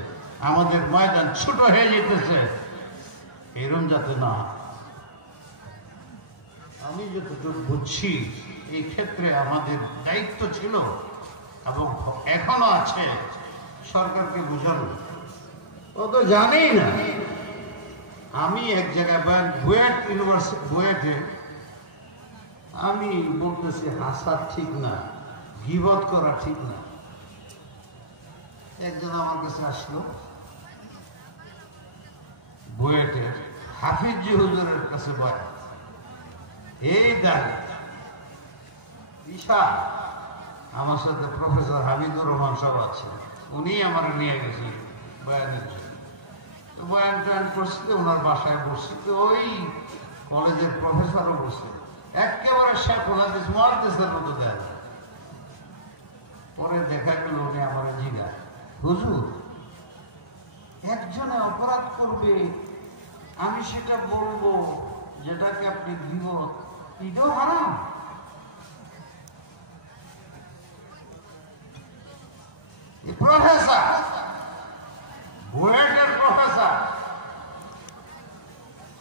আমাদের ময়দান ছোট হয়ে যেতেছে, এরম যাতে না। আমি যতটুকু বুঝছি এই ক্ষেত্রে আমাদের দায়িত্ব ছিল এবং এখনো আছে সরকারকে বোঝানো। ও তো জানেই না। আমি এক জায়গায় বুয়েট ইউনিভার্সিটি, বুয়েটে আমি বলতেছি হাসা ঠিক না, গীবত করা ঠিক না। একজন আমার কাছে আসলো, বুয়েটের হাফিজি হুজুরের কাছে বয়, এই দাঁড়ি বিশাল। আমার সাথে প্রফেসর হাবিবুর রহমান সাহেব আছে, উনি আমার নিয়ে গেছেন বয়ানের জন্য। তো বয়ান টয়ান করছি, ওনার বাসায় বসছি, তো ওই কলেজের প্রফেসরও বসছে, একেবারে শেখ হাদিস মুহাদ্দিসের মতো দেয়। পরে দেখা গেল উনি আমার জিজ্ঞাসা, হুজুর একজনে অপরাধ করবে, আমি সেটা বলবো যেটাকে আপনি গীবত, এটাও হারাম? প্রফেসর, বুয়েটের প্রফেসর,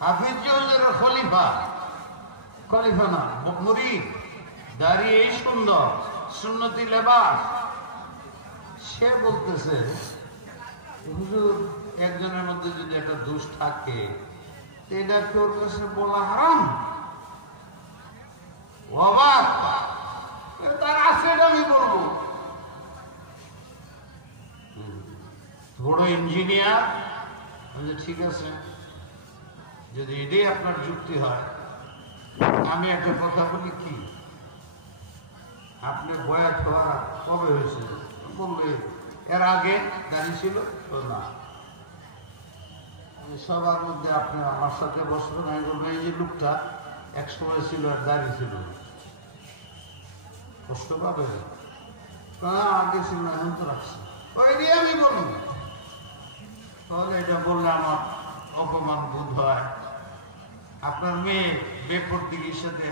হাফিজ হুজুরের খলিফা, খলিফা না মুরিদ, দাঁড়িয়ে এই সুন্দর সুন্নতি লেবাস, সে বলতেছে হুজুর একজনের মধ্যে যদি একটা দোষ থাকে এটা তোর কাছে বলা হারাম? অবাক, তার আছে এটা আমি বলবো। বড় ইঞ্জিনিয়ার, ঠিক আছে, যদি এটাই আপনার যুক্তি হয়, আমি একটা কথা বলি, কি আপনি বয়াত হওয়ার কবে হয়েছে? বলবে এর আগে দাঁড়িয়ে ছিল তো না। সবার মধ্যে আপনি আমার সাথে বসবেন, আমি বলবো এই যে লোকটা এক সময় ছিল আর দাঁড়িয়ে ছিল, কষ্ট পাবে আগে ছিল এখন তো রাখছি, ওই দিয়ে আমি বলবো। তাহলে এটা বললে আমার অপমান বোধ হয়। আপনার মেয়ে বেপরদিগির সাথে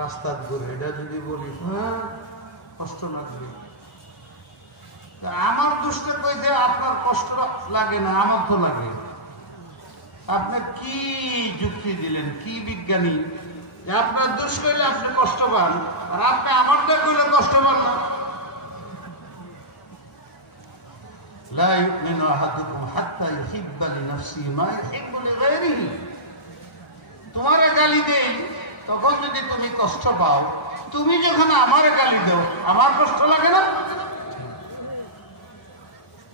রাস্তা ঘুরে, এটা যদি বলি হ্যাঁ কষ্ট লাগবে। আমার দুষ্টের কইতে আপনার কষ্ট লাগে না, আমার তো লাগে। আপনি কি যুক্তি দিলেন, কি বিজ্ঞানী যে আপনার দোষ করলে আপনি কষ্ট পান আর আপনি আমারটা করলে কষ্ট পান না? লা ইউমিনু আহাদুকুম হাত্তা ইউহিব্বা লিনাফসিহি মা ইউহিব্বু লিগায়রিহি। তোমারে গালি দেই তখন যদি তুমি কষ্ট পাও, তুমি যখন আমারে গালি দাও আমার কষ্ট লাগে না?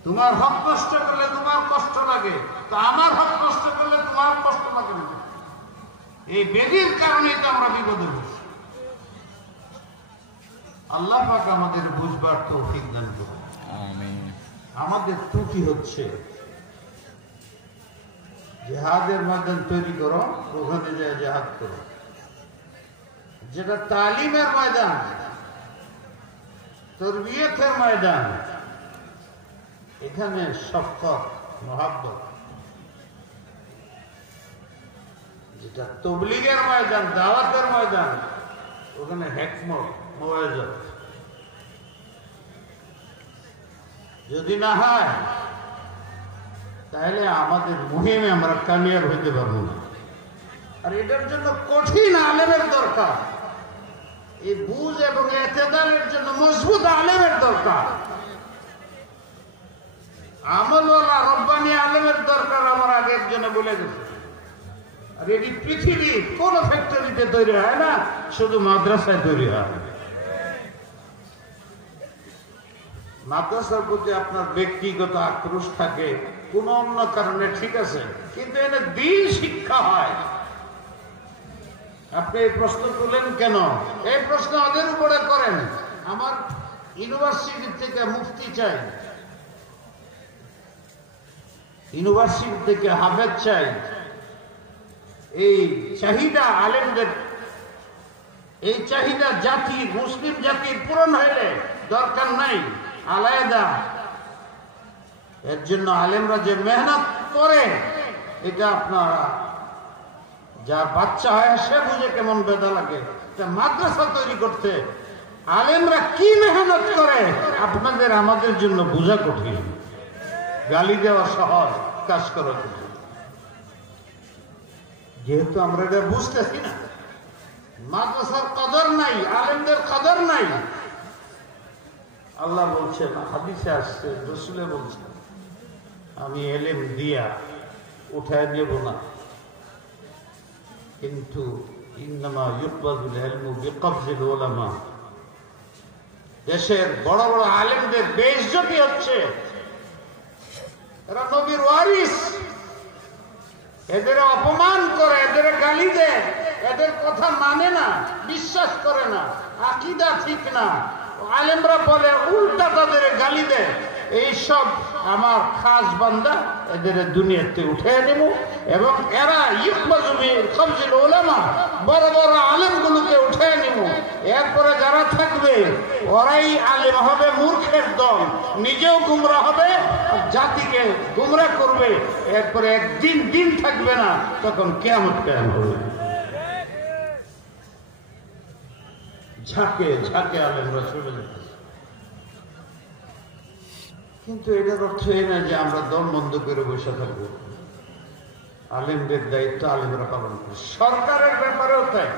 তোমার হক নষ্ট করলে তোমার কষ্ট লাগে, তো আমার হক নষ্ট করলে তোমার কষ্ট লাগে না। এই বেদির কারণে তো আমরা বিপদে বসি। আল্লাহ পাক আমাদের বুঝবার তৌফিক দান করুন। আমিন। আমাদের ত্রুটি হচ্ছে জিহাদের ময়দান তৈরি করো, ওখানে যায় জিহাদ করো। যেটা তালিমের ময়দান, তরবিয়তের ময়দান, এখানে শফকত মহাব্বত। যেটা তবলিগের ময়দান, দাওয়াতের ময়দান, ওখানে হিকমত মওয়াজত। যদি না হয় তাহলে আমাদের মুহিমে আমরা কামিয়াব হইতে পারবো না। আর এটার জন্য কঠিন আলেমের দরকার, এই বুঝ এবং এতেদালের জন্য মজবুত আলেমের দরকার, আমলওয়ালা রব্বানি আলেমের দরকার। আমার আগে একজনে বলে গেছে। আর এটি পৃথিবী কোন ফ্যাক্টরিতে তৈরি হয় না, শুধু মাদ্রাসায় তৈরি হয়। মাদ্রাসার প্রতি আপনার ব্যক্তিগত আক্রোশ থাকে কোন অন্য কারণে, ঠিক আছে, কিন্তু এনে দিন শিক্ষা হয়। আপনি এই প্রশ্ন তুলেন কেন? এই প্রশ্ন ওদের উপরে করেন। আমার ইউনিভার্সিটি থেকে মুফতি চাই, ইউনিভার্সিটি থেকে হাফেজ চাই। এই চাহিদা আলেমদের, এই চাহিদা জাতি, মুসলিম জাতির পূরণ হইলে দরকার নাই আলাদা। এর জন্য আলেমরা যে মেহনত করে, এটা আপনারা যার বাচ্চা হয় সে বুঝে কেমন বেদা লাগে। মাদ্রাসা তৈরি করতে আলেমরা কি মেহনত করে আপনাদের আমাদের জন্য বোঝা কঠিন। গালি দেওয়া সহজ, কাজ করা কঠিন। যেহেতু আমরা এটা বুঝতেছি না, মাদ্রাসার কদর নাই, আলেমদের কদর নাই। আল্লাহ বলছেন, হাদিসে আসছে, রসুলে বলছেন, আমি এলেম দিয়া উঠায় দেব না, কিন্তু ইন্নামা ইউকবাজুল ইলমু বিকবজিল উলামা। দেশের বড় বড় আলেমদের বেইজ্জতি হচ্ছে। এরা নবীর ওয়ারিস, এদের অপমান করে, এদের গালি দেয়, এদের কথা মানে না, বিশ্বাস করে না, আকীদা ঠিক না। আলেমরা বলে উল্টা তাদের গালি দেয়। এইসব আমার খাস বান্দা, এদের দুনিয়াতে উঠে নেব এবং এরা ইউকবাজুল উলামা, বড় বড় আলেমগুলোকে উঠে নেব। এরপরে যারা থাকবে ওরাই আলেম হবে, মূর্খের দল, নিজেও গুমরা হবে, জাতিকে গুমরা করবে। এরপরে একদিন দিন থাকবে না, তখন কিয়ামত কায়েম হবে। ঝাঁকে ঝাঁকে আলেমরা চলে যেতে। কিন্তু এটার অর্থ এই না যে আমরা দম বন্ধ করে বসে থাকবো। আলেমদের দায়িত্ব আলেমরা পালন করে। সরকারের ব্যাপারেও তাই।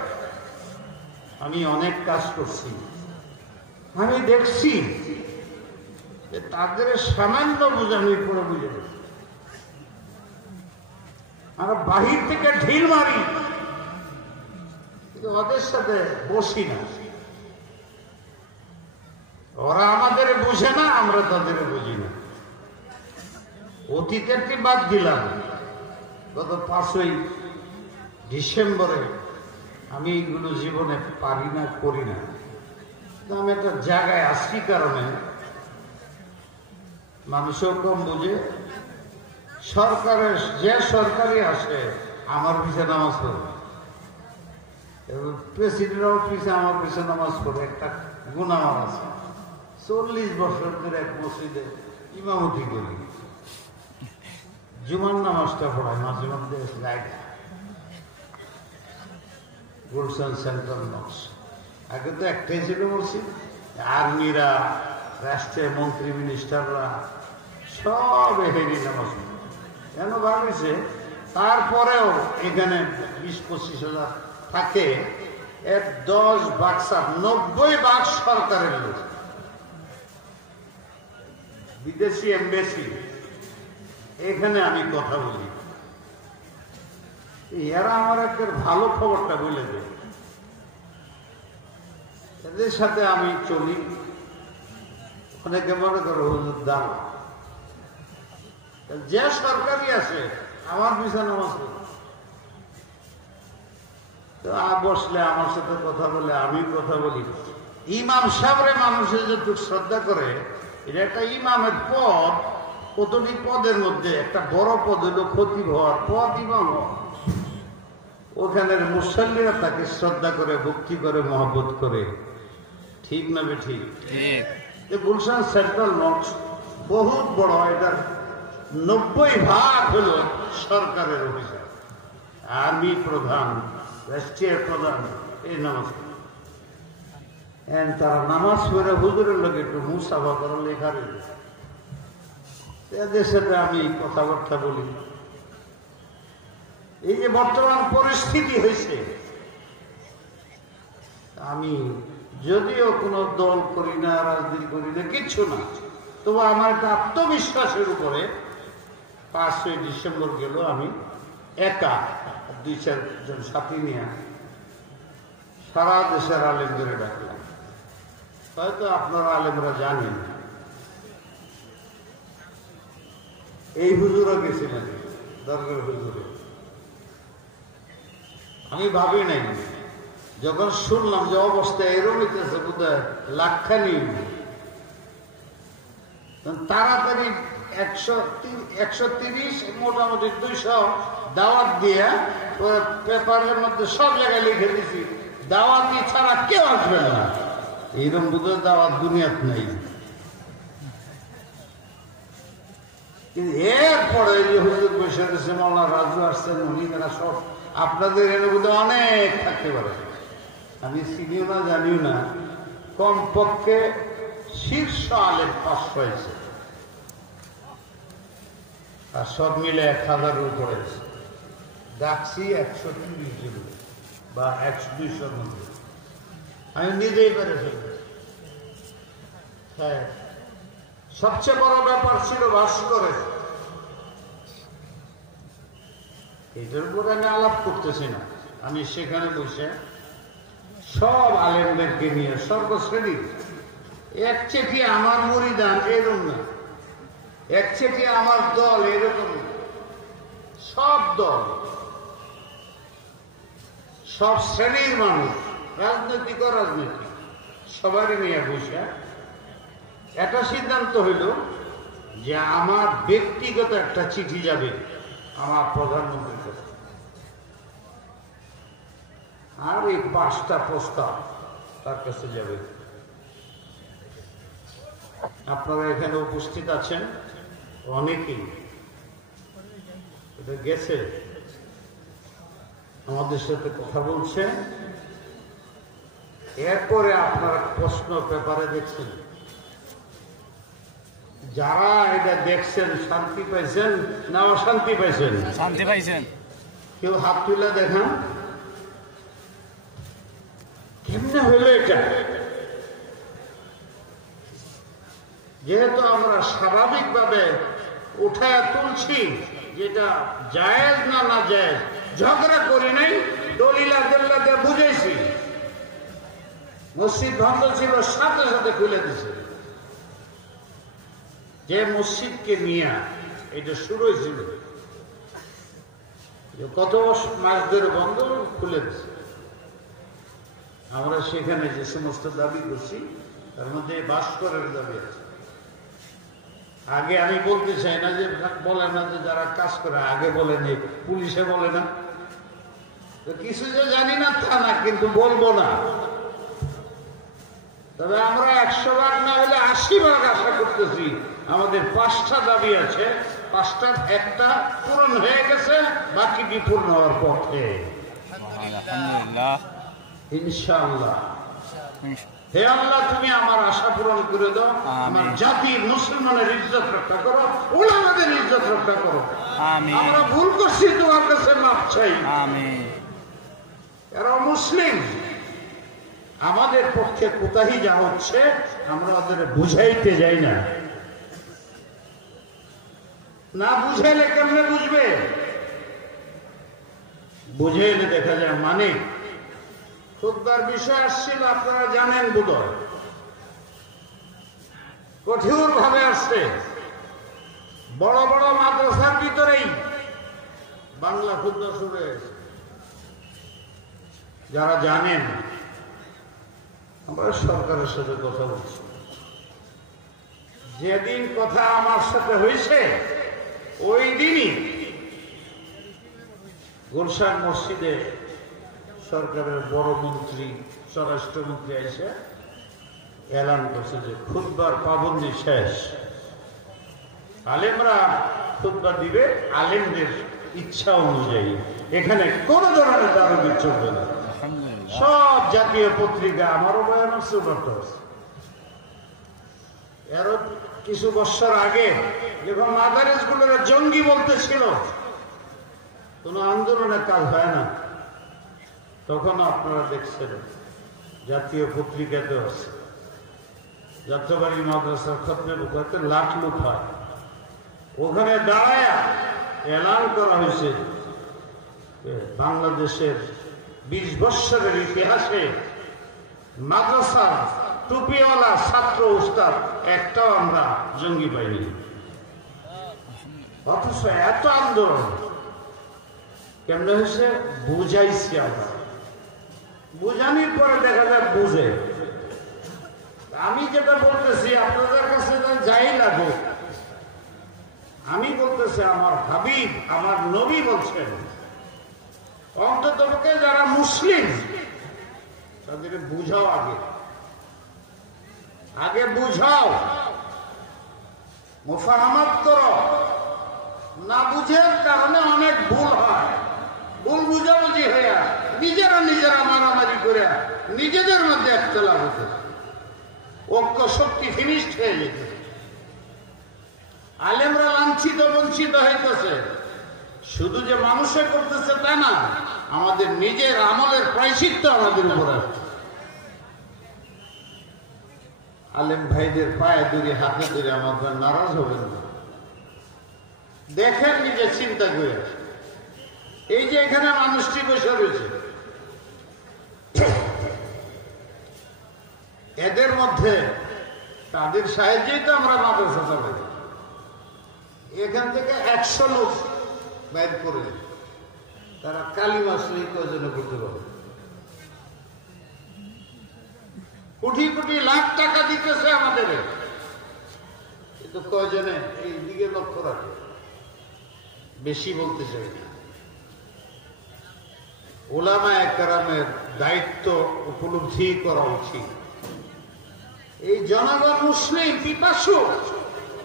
আমি অনেক কাজ করছি, আমি দেখছি যে তাদের সামান্য বুঝানি পড়ে বুঝে গেছে। আমরা বাহির থেকে ঢিল মারি, কিন্তু ওদের সাথে বসি না। ওরা আমাদের বুঝে না, আমরা তাদের বুঝি না। অতীতেরটি বাদ দিলাম। গত 5ই ডিসেম্বরে আমি এইগুলো জীবনে পারি না, করি না। আমি একটা জায়গায় আসছি কারণে মানুষও কম বুঝে, সরকারের যে সরকারি আসে আমার পিছে নামাজ পড়ে, প্রেসিডেন্ট অফিসে আমার পিছে নামাজ পড়ে। একটা গুণ আমার আছে, 40 বছর ধরে এক মসজিদে ইমামতি করি, জুমার নামাজটা পড়ায় মাঝে মধ্যে গাইড গুলশান সেন্ট্রাল মসজিদ। আগে তো একটাই ছিল মসজিদ, আর্মিরা, রাষ্ট্রের মন্ত্রী মিনিস্টাররা সব এখানে নামাজ পড়ে। কেন ভাবিছে তারপরেও এখানে 20-25 হাজার থাকে, এর 10 ভাগ 90 ভাগ সরকারের লোক, বিদেশি এমবেসি। এখানে আমি কথা বলি, এরা আমার একটা ভালো খবরটা বলে দেয়, এদের সাথে আমি চলি। অনেকে মনে করো হুজুর দাম, যে সরকারি আছে আমার পিছনে নামাজ পড়ে। তো বসলে আমার সাথে কথা বলে, আমি কথা বলি। ইমাম সাহেবরে মানুষের যেটুকু শ্রদ্ধা করে, এটা একটা ইমামের পদ। প্রতিটি পদের মধ্যে একটা বড় পদ হলো খতিব হওয়ার পদ, ইমাম হওয়া। ওখানের মুসল্লিরা তাকে শ্রদ্ধা করে, ভক্তি করে, মহব্বত করে। ঠিক না বে ঠিক? গুলশান সেন্ট্রাল মস্ক বহুত বড়, এটার 90 ভাগ হলো সরকারের অফিসার, আর্মি প্রধান, রাষ্ট্রীয় প্রধান। এই নামাজ তারা নামাজ পড়ে হুজুরের লোক একটু মুসাফা করার লেখা রয়েছে। এদের সাথে আমি কথাবার্তা বলি। এই যে বর্তমান পরিস্থিতি হয়েছে, আমি যদিও কোনো দল করি না, রাজনীতি করি না, কিচ্ছু না, তবু আমার একটা আত্মবিশ্বাসের উপরে 5ই ডিসেম্বর গেল, আমি একা 2-4 জন সাথী নিয়ে সারা দেশের আলেমদের ডাকলাম। হয়তো আপনারা আলেমরা জানেন, এই হুজুরও গেছিলেন, দরগার হুজুরে। আমি ভাবি নাই, যখন শুনলাম যে অবস্থা এরকম হইতেছে, বোধহয় লাখখানি, তাড়াতাড়ি 130 মোটামুটি 200 দাওয়াত দিয়ে পেপারের মধ্যে সব জায়গায় লিখে দিছি, দাওয়াত ছাড়া কেউ আসবে না। এইরকম বোধহয় দাওয়াত দুনিয়াত নেই। কিন্তু এরপরে হুজুর বসে রয়েছে, মৌলানা রাজু আসছেন, মহিলারা সব আপনাদের এর মধ্যে অনেক থাকতে পারে, আমি চিনিও না, জানিও না। কমপক্ষে শীর্ষ আলেম 500 হয়েছে, আর সব মিলে 1000-এর উপরে ডাকছি 130 জন বা 100-200 মধ্যে। আমি নিজেই পেরে ফেলবো। হ্যাঁ, সবচেয়ে বড় ব্যাপার ছিল ভাস্করের। এটার উপরে আমি আলাপ করতেছি না, আমি সেখানে বসে সব আলেমদেরকে নিয়ে সর্বশ্রেণী, এক চেটিয়া আমার মুরিদান এরকম না, এক চেটিয়া আমার দল এরকম না, সব দল, সব শ্রেণীর মানুষ, রাজনৈতিক ও রাজনৈতিক, সবারই নিয়ে বসে একটা সিদ্ধান্ত হইল যে আমার ব্যক্তিগত একটা চিঠি যাবে আমার প্রধানমন্ত্রীর কাছে, আর এই 5টা প্রস্তাব তার কাছে যাবে। আপনারা এখানে উপস্থিত আছেন অনেকেই, এটা গেছে, আমাদের সাথে কথা বলছে। এরপরে আপনারা প্রশ্ন পেপারে দেখছেন, যারা এটা দেখছেন শান্তি পাইছেন না অশান্তি পাইছেন? শান্তি পাইছেন। কেউ হাত তুলে দেখান, কেমনে হইল এটা? যেহেতু আমরা স্বাভাবিকভাবে উঠায় তুলছি, যেটা জায়েজ না না জায়েজ, ঝগড়া করি নাই, দলিল আদিল্লা দিয়ে বুঝেছি। মসজিদ বন্ধ ছিল, সাথে সাথে খুলে দিছে। যে মসজিদকে নিয়ে এটা শুরু হয়েছিল, কত মাস ধরে বন্ধ, খুলে দিছে। আমরা সেখানে যে সমস্ত দাবি করছি তার মধ্যে ভাস্করের দাবি আছে। আগে আমি বলতে চাই না যে বলে না যে যারা কাজ করে আগে বলে নেই, পুলিশে বলে না, তো কিছু যে জানি না তা না, কিন্তু বলবো না। তবে আমরা 100 ভাগ না হলে 80 ভাগ আশা করতেছি। আমাদের 5টা দাবি আছে, 5টার একটা পূরণ হয়ে গেছে, বাকিটি পূর্ণ হওয়ার পথে আলহামদুলিল্লাহ, ইনশাআল্লাহ। হে আল্লাহ, তুমি আমার আশা পূরণ করে দাও, আমার জাতির মুসলমানের ইজ্জত রক্ষা করো, উলামাদের ইজ্জত রক্ষা করো। আমরা ভুল করছি, তোমার কাছে মাফ চাই। এরা মুসলিম, আমাদের পক্ষে কোথায় যা হচ্ছে আমরা ওদের বুঝাইতে যাই না। না বুঝাইলে কেমনে বুঝবে? বুঝাইলে দেখা যায় মানে। খুতবার বিষয় আসছিল, আপনারা জানেন বোধহয়, কঠোর ভাবে আসছে। বড় বড় মাদ্রাসার ভিতরেই বাংলা খুতবা শুরু হয়েছে। যারা জানেন, আমরা সরকারের সাথে কথা বলছি। যেদিন কথা আমার সাথে হয়েছে ওই দিনই গুলশান মসজিদে সরকারের বড় মন্ত্রী, স্বরাষ্ট্রমন্ত্রী এসে এলান করছে যে খুতবার পাবন্দি শেষ। আলেমরা খুতবা দিবে আলেমদের ইচ্ছা অনুযায়ী, এখানে কোন ধরনের দারুগি চলবে না। সব জাতীয় পত্রিকা, আমারও বয়ান আছে, এরও কিছু বছর আগে যখন মাদারেস গুলোর জঙ্গি বলতেছিল, কোন আন্দোলনের কাজ হয় না, তখন আপনারা দেখছেন জাতীয় পত্রিকাতে আছে যাত্রাবাড়ি মাদ্রাসার খতমে বুখারীতে লাখ লুট হয়। ওখানে দাঁড়ায় এলান করা হয়েছে বাংলাদেশের 20 বৎসরের ইতিহাসে মাদ্রাসার টুপিওয়ালা ছাত্র উস্তাদ একটাও আমরা জঙ্গি পাইনি। অথচ এত আন্দোলন কেমনে হয়েছে? বুঝাইছি আমরা, বুঝানির পরে দেখা যায় বুঝে। আমি যেটা বলতেছি আপনাদের কাছে যাই লাগুক, আমি বলতেছি আমার হাবিব, আমার নবী বলছেন, অন্তত যারা মুসলিম তাদের বুঝাও, আগে বুঝাও, মুফাহামাত করো। না বুঝের কারণে অনেক ভুল হয়, ভুল বুঝাবুঝি হইয়া নিজেরা মারামারি করে নিজেদের মধ্যে একতলা হতো, ঐক্য শক্তি ফিনিশড হয়ে যেত। আলেমরা লাঞ্ছিত বঞ্চিত হইতেছে, শুধু যে মানুষে করতেছে তা না, আমাদের নিজের আমলের প্রায়শ্চিত্ত আমাদের উপর আসছে। আলেম ভাইদের পায়ে ধরে, হাতে ধরে আমাদের নারাজ হবেন না। দেখেন, নিজে চিন্তা করে, এই যে এখানে মানুষটি বসে রয়েছে, এদের মধ্যে তাদের সাহায্যেই তো আমরা মাদ্রাসা চালাই। এখান থেকে 100 লোক বাইর করে তারা কালিমা শহীদ কয়জনে করতে পারে? কোটি কোটি লাখ টাকা দিতেছে আমাদের, কিন্তু কয়জনে এই দিকে লক্ষ্য রাখে? বেশি বলতে চাই না। উলামায়ে কেরামের দায়িত্ব উপলব্ধি করা উচিত। এই জনগণ মুসলিম, পিপাসু,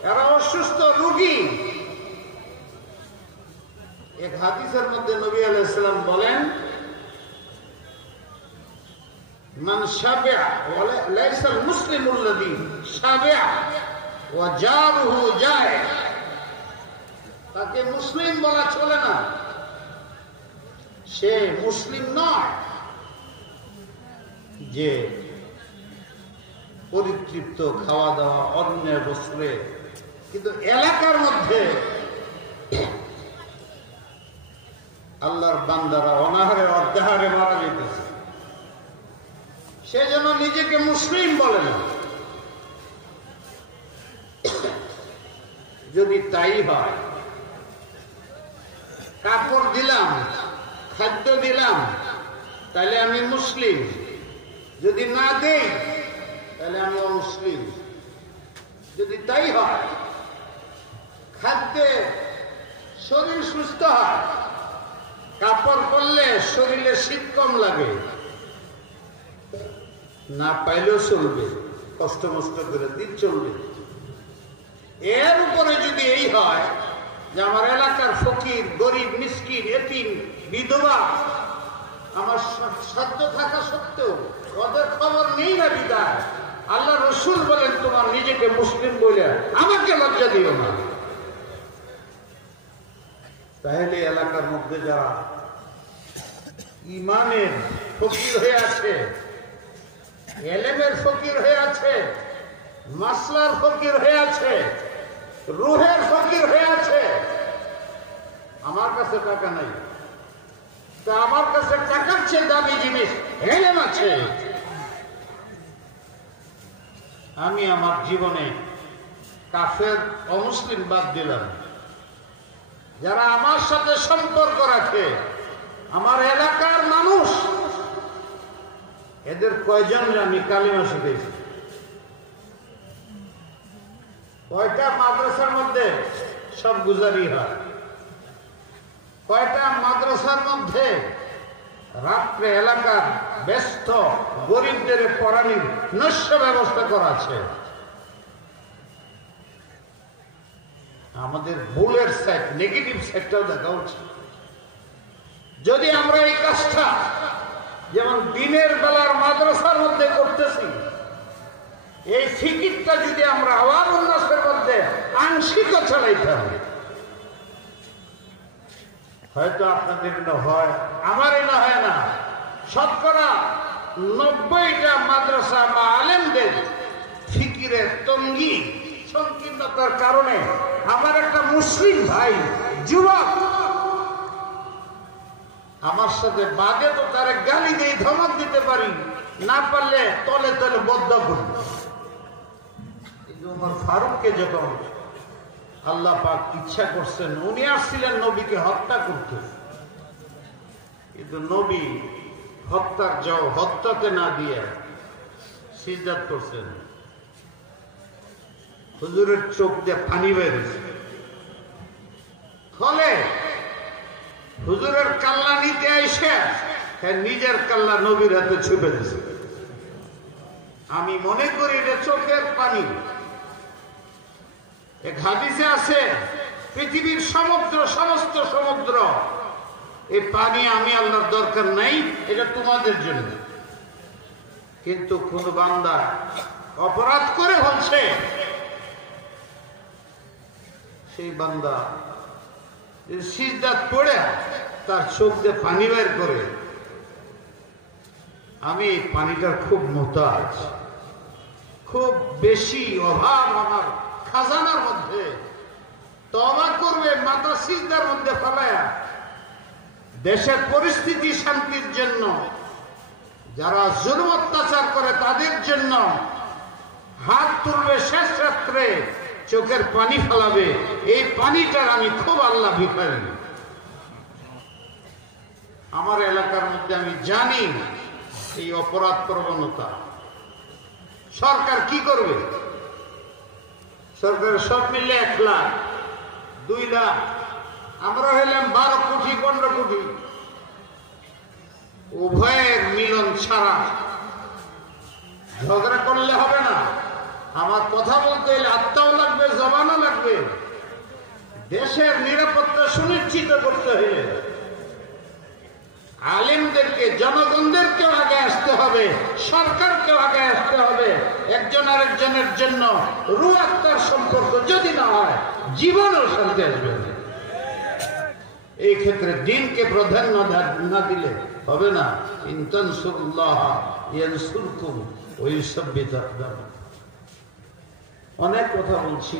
এরা অসুস্থ রোগী। এক হাদিসের মধ্যে নবী আলাইহিস সালাম বলেন, মান শাবিআ ওয়া লাইসাল মুসলিমুল্লাযী শাবিআ ওয়া জারুহু জায়। তাকে মুসলিম বলা চলে না, সে মুসলিম নয় যে পরিতৃপ্ত খাওয়া দাওয়া, অন্যের বস্ত্রে, কিন্তু এলাকার মধ্যে আল্লাহর বান্দারা অনাহারে অর্ধাহারে মারা যেতেছে, সেজন্য নিজেকে মুসলিম বলে না। যদি তাই হয়, কাপড় দিলাম, খাদ্য দিলাম, তাহলে আমি মুসলিম। যদি না দেই তাহলে আমি অমুসলিম। যদি তাই হয় খাদ্যে শরীর সুস্থ হয়, কাপড় পরলে শরীরে শীত কম লাগে, না পাইলেও চলবে, কষ্ট মষ্ট করে দিন চলবে। এর উপরে যদি এই হয় যে আমার এলাকার ফকির, গরিব, মিসকিন, এতিম, বিধবা আমার সাধ্য থাকা সত্ত্বেও ওদের খবর নেই না বিদায়, আল্লাহ রসুল বলেন তোমার নিজেকে মুসলিম বলে আমাকে লজ্জা দিও না। তাহলে এলাকার মধ্যে যারা ইমানের ফকির হয়ে আছে, এলেমের ফকির হয়ে আছে, মাসলার ফকির হয়ে আছে, রুহের ফকির হয়ে আছে, আমার কাছে টাকা নাই, তা আমার কাছে টাকার চেয়ে দামি জিনিস এলেম আছে। আমি আমার জীবনে কাফের অমুসলিম বাদ দিলাম। যারা আমার সাথে সম্পর্ক রাখে, আমার এলাকার মানুষ, এদের কয়জন আমি কালিমা শিখেছি? কয়টা মাদ্রাসার মধ্যে সব গুজারি হয়? কয়টা মাদ্রাসার মধ্যে রাত্রে এলাকার ব্যস্ত গরিবদের পড়ানির নস্য ব্যবস্থা করা আছে? আমাদের ভুলের সাইড, নেগেটিভ সাইডটাও দেখা উচিত। যদি আমরা এই কাজটা যেমন দিনের বেলার মাদ্রাসার মধ্যে করতেছি, এই ফিকিরটা যদি আমরা আওয়াজ উল্লাসের মধ্যে আংশিক চালাইতে হবে, হয়তো আপনাদের না হয়, আমারই না হয় না, শতকরা 90টা মাদ্রাসা বা আলেমদের ফিকিরের তঙ্গি সংকীর্ণতার কারণে আমার একটা মুসলিম ভাই যুবক আমার সাথে বাদে তো তার গালি দিয়ে ধমক দিতে পারি, না পারলে তলে তলে বদ্ধ করি। ওমর ফারুককে যখন আল্লাহ পাক ইচ্ছা করছেন, উনি আসছিলেন নবীকে হত্যা করতে, কিন্তু নবী হত্যাতে না দিয়ে সিজদাত করছেন। হুজুরের চোখ দিয়ে পানি বেরিয়েছে, ফলে হুজুরের কাল্লা নিতে এসে নিজের কাল্লা নবীর হাতে ছুপে দিছে। আমি মনে করি এটা চোখের পানি। এক হাদিসে আছে, পৃথিবীর সমস্ত সমুদ্র, এই পানি আমি আল্লাহর দরকার নাই, এটা তোমাদের জন্য। কিন্তু কোন বান্দা অপরাধ করে বলছে, সেই বান্দা সিজদাত পড়ে তার চোখ দিয়ে পানি বের করে, আমি এই পানিটার খুব মুহতাজ, খুব বেশি অভাব আমার খাজানার মধ্যে, তওবা করবে মাথা সিজদার মধ্যে ফেলায়া, দেশের পরিস্থিতি শান্তির জন্য, যারা জুলুম অত্যাচার করে তাদের জন্য হাত তুলবে, শেষ রাত্রে চোখের পানি ফেলাবে। এই পানিটার আমি খুব আল্লাহ ভিখারি। আমার এলাকার মধ্যে আমি জানি এই অপরাধ প্রবণতা। সরকার কি করবে? সরকার সব মিলে 1 লাখ, 2 লাখ, আমরা হইলাম 12 কোটি 15 কোটি। উভয়ের মিলন ছাড়া ঝগড়া করলে হবে না। আমার কথা বলতে হলে আত্মাও লাগবে, জবানও লাগবে। দেশের নিরাপত্তা সুনিশ্চিত করতে হলে আলেমদেরকে, জনগণদেরকেও আগে আসতে হবে, সরকারকেও আগে আসতে হবে। একজন আরেকজনের জন্য রুহ আত্মার সম্পর্ক যদি না হয়, জীবনও শান্তি আসবে না। এই ক্ষেত্রে দিনকে প্রাধান্য না দিলে হবে না। ইন তানসুরুল্লাহ ইয়ানসুরকুম ওয়া ইউসাব্বিত আকদামাকুম। অনেক কথা বলছি,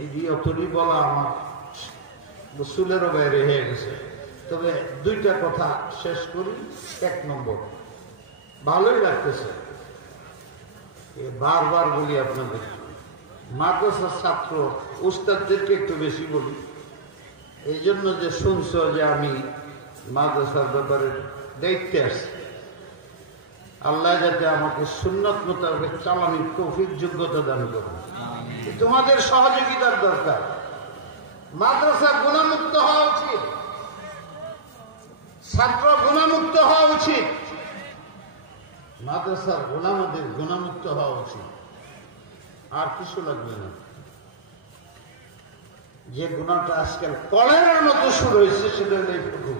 এই যতটি বলা আমার রসুলেরও বাইরে হয়ে গেছে। তবে 2টা কথা শেষ করি। 1 নম্বর, ভালোই লাগতেছে, বারবার বলি আপনাদের, মাদ্রাসার ছাত্র উস্তাদদেরকে একটু বেশি বলি, এই জন্য যে শুনছ যে আমি মাদ্রাসার ব্যাপারে দায়িত্বে আসছি। আল্লাহ যাতে আমাকে সুন্নত মোতাবেক চালানোর তৌফিক যোগ্যতা দান করুন। তোমাদের সহযোগিতার দরকার। মাদ্রাসা গুণামুক্ত হওয়া উচিত, ছাত্র গুণামুক্ত হওয়া উচিত, মাদ্রাসার গোলামদের গুণামুক্ত হওয়া উচিত। আর কিছু লাগবে না। যে গুণাটা আজকাল কলেরার মতো শুরু হয়েছে সেটা এই ফুটু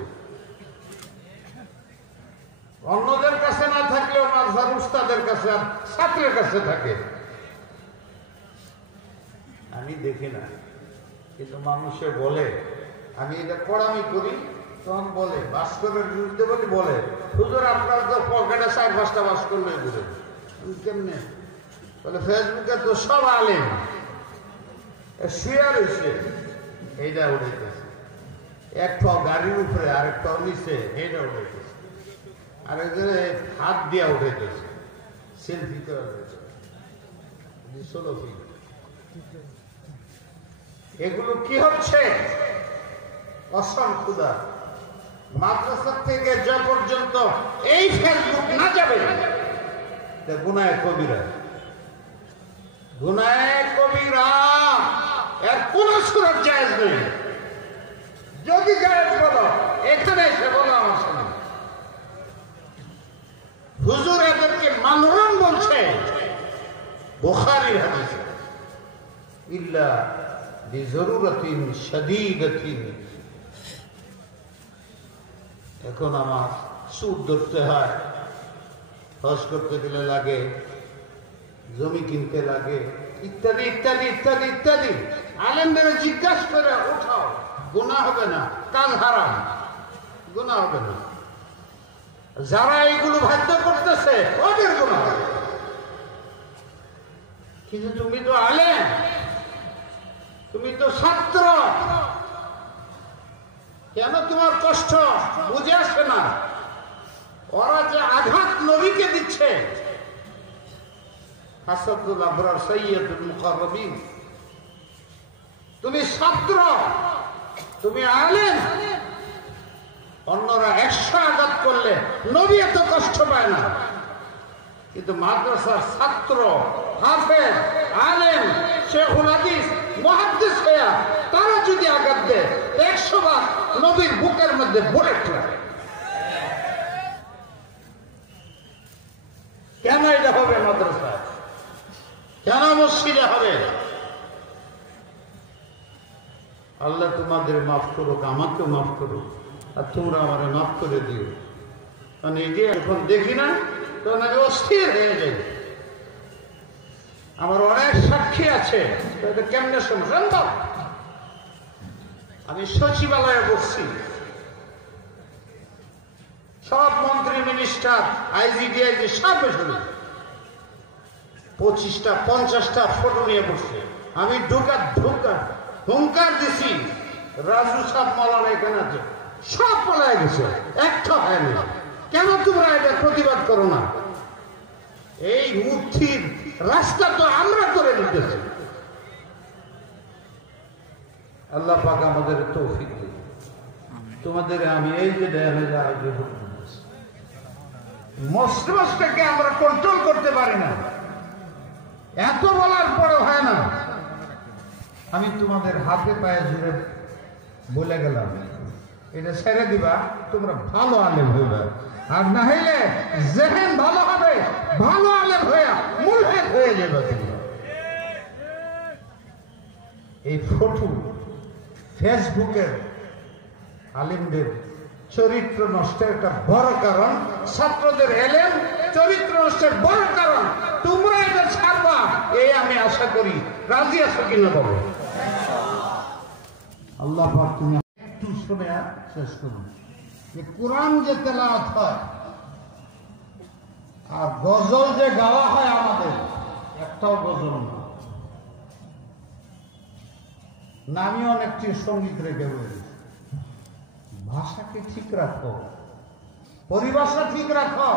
অন্যদের কাছে না থাকলেও মাদ্রাসার উস্তাদের কাছে আর ছাত্রের কাছে থাকে। আমি দেখি না, কিন্তু মানুষে বলে আমি এটা কড়ামি করি, তখন বলে ভাস্করের বিরুদ্ধে বলে হুজুর আপনার তো পকেটে 4-5টা ভাস্কর লয়ে ঘুরে। কেমনে বলে ফেসবুকে তো সব আলেম শুয়ে রয়েছে, এইটা উঠাইতেছে, একটা গাড়ির উপরে আরেকটা নিচে, এইটা উঠাইতেছে, আরেকজনে হাত দিয়া উঠাইতেছে, সেলফি করে এগুলো কি হচ্ছে? অসম ক্ষুদা। মাদ্রাসা থেকে যে পর্যন্ত এই ফেসবুক না যাবে গুনায় কবিরা, গুনায় কবিরা, এর কোন সুরত জায়েজ নেই। যদি জায়েজ বলো এখানে এসে বলো আমার সামনে। হুজুর এদেরকে মানরুন বলছে বুখারীর হাদিসে, ইল্লা বিজরুরাতিন শাদীদাতিন। এখন আমার সুদ ধরতে হয়, হজ করতে গেলে লাগে, জমি কিনতে লাগে, ইত্যাদি ইত্যাদি ইত্যাদি ইত্যাদি। আলেমদের জিজ্ঞাসা করে উঠাও, গুনাহ হবে না, কাজ হারাম, গুনাহ হবে না। যারা এইগুলো বাধ্য করতেছে ওদের গুনাহ হবে। কিন্তু তুমি তো আলেম, তুমি তো ছাত্র, কেন তোমার কষ্ট বুঝে আসে না? ওরা যে আঘাত নবীকে দিচ্ছে, হাসাদুল আবরার সৈয়দুল মুকাররবিন, তুমি ছাত্র, তুমি আলেম, অন্যরা 100 আঘাত করলে নবী এত কষ্ট পায় না। কিন্তু মাদ্রাসার ছাত্র, হাফেজ, আলেম, শেখুল হাদিস, মুহাদ্দিস হইয়া তারা যদি আঘাত দেয় 100 বার নবীর বুকের মধ্যে বুলেট লাগে। কেন এটা হবে মাদ্রাসায়? কেন মসজিদে হবে? আল্লাহ তোমাদের মাফ করুক, আমাকেও মাফ করুক, আর তোমরা আমার মাফ করে দিও। কারণ এই যে এখন দেখি না, তখন আমি অস্থির হয়ে যাই। আমার অনেক সাক্ষী আছে, কেমনে সম্ভব? আমি সচিবালয়ে বসছি, সব মন্ত্রী, মিনিস্টার, আইজিডিআইজি সব বসে 25টা 50টা ফটো নিয়ে বসছে। আমি ঢুকা হুঙ্কার দিছি, রাজু সাহ মালানা এখানে আছে, সব পলায় গেছে, একটা হয়নি। কেন তোমরা এটা প্রতিবাদ করো না? এই মূর্তির রাস্তা তো আমরা করে দিতেছি। আল্লাহ পাক আমাদের তৌফিক দিন। তোমাদের আমি এই যে মস্তিষ্ককে আমরা কন্ট্রোল করতে পারি না, এত বলার পরে হয় না। আমি তোমাদের হাতে পায়ে জুড়ে বলে গেলাম, এটা ছেড়ে দিবা, তোমরা ভালো আলেম হইবা, আর না হইলে যেহেন ভালো হবে, ভালো আলেম হইয়া মুলহিদ হয়ে যাবে। এই ফটো ফেসবুকের আলেমদের চরিত্র নষ্টের একটা বড় কারণ, ছাত্রদের এলেম চরিত্র নষ্টের বড় কারণ। তোমরা এটা ছাড়বা এই আমি আশা করি। রাজি আছো কিনা বলো? আল্লাহ পাক তুমি একটু শুনে শেষ করুন। যে কোরআন যে তেলাওয়াত হয় আর গজল যে গাওয়া হয়, আমাদের একটাও গজল না। আমি অনেকটি সঙ্গীত রেখে বলি, ভাষাকে ঠিক রাখো, পরিভাষা ঠিক রাখো।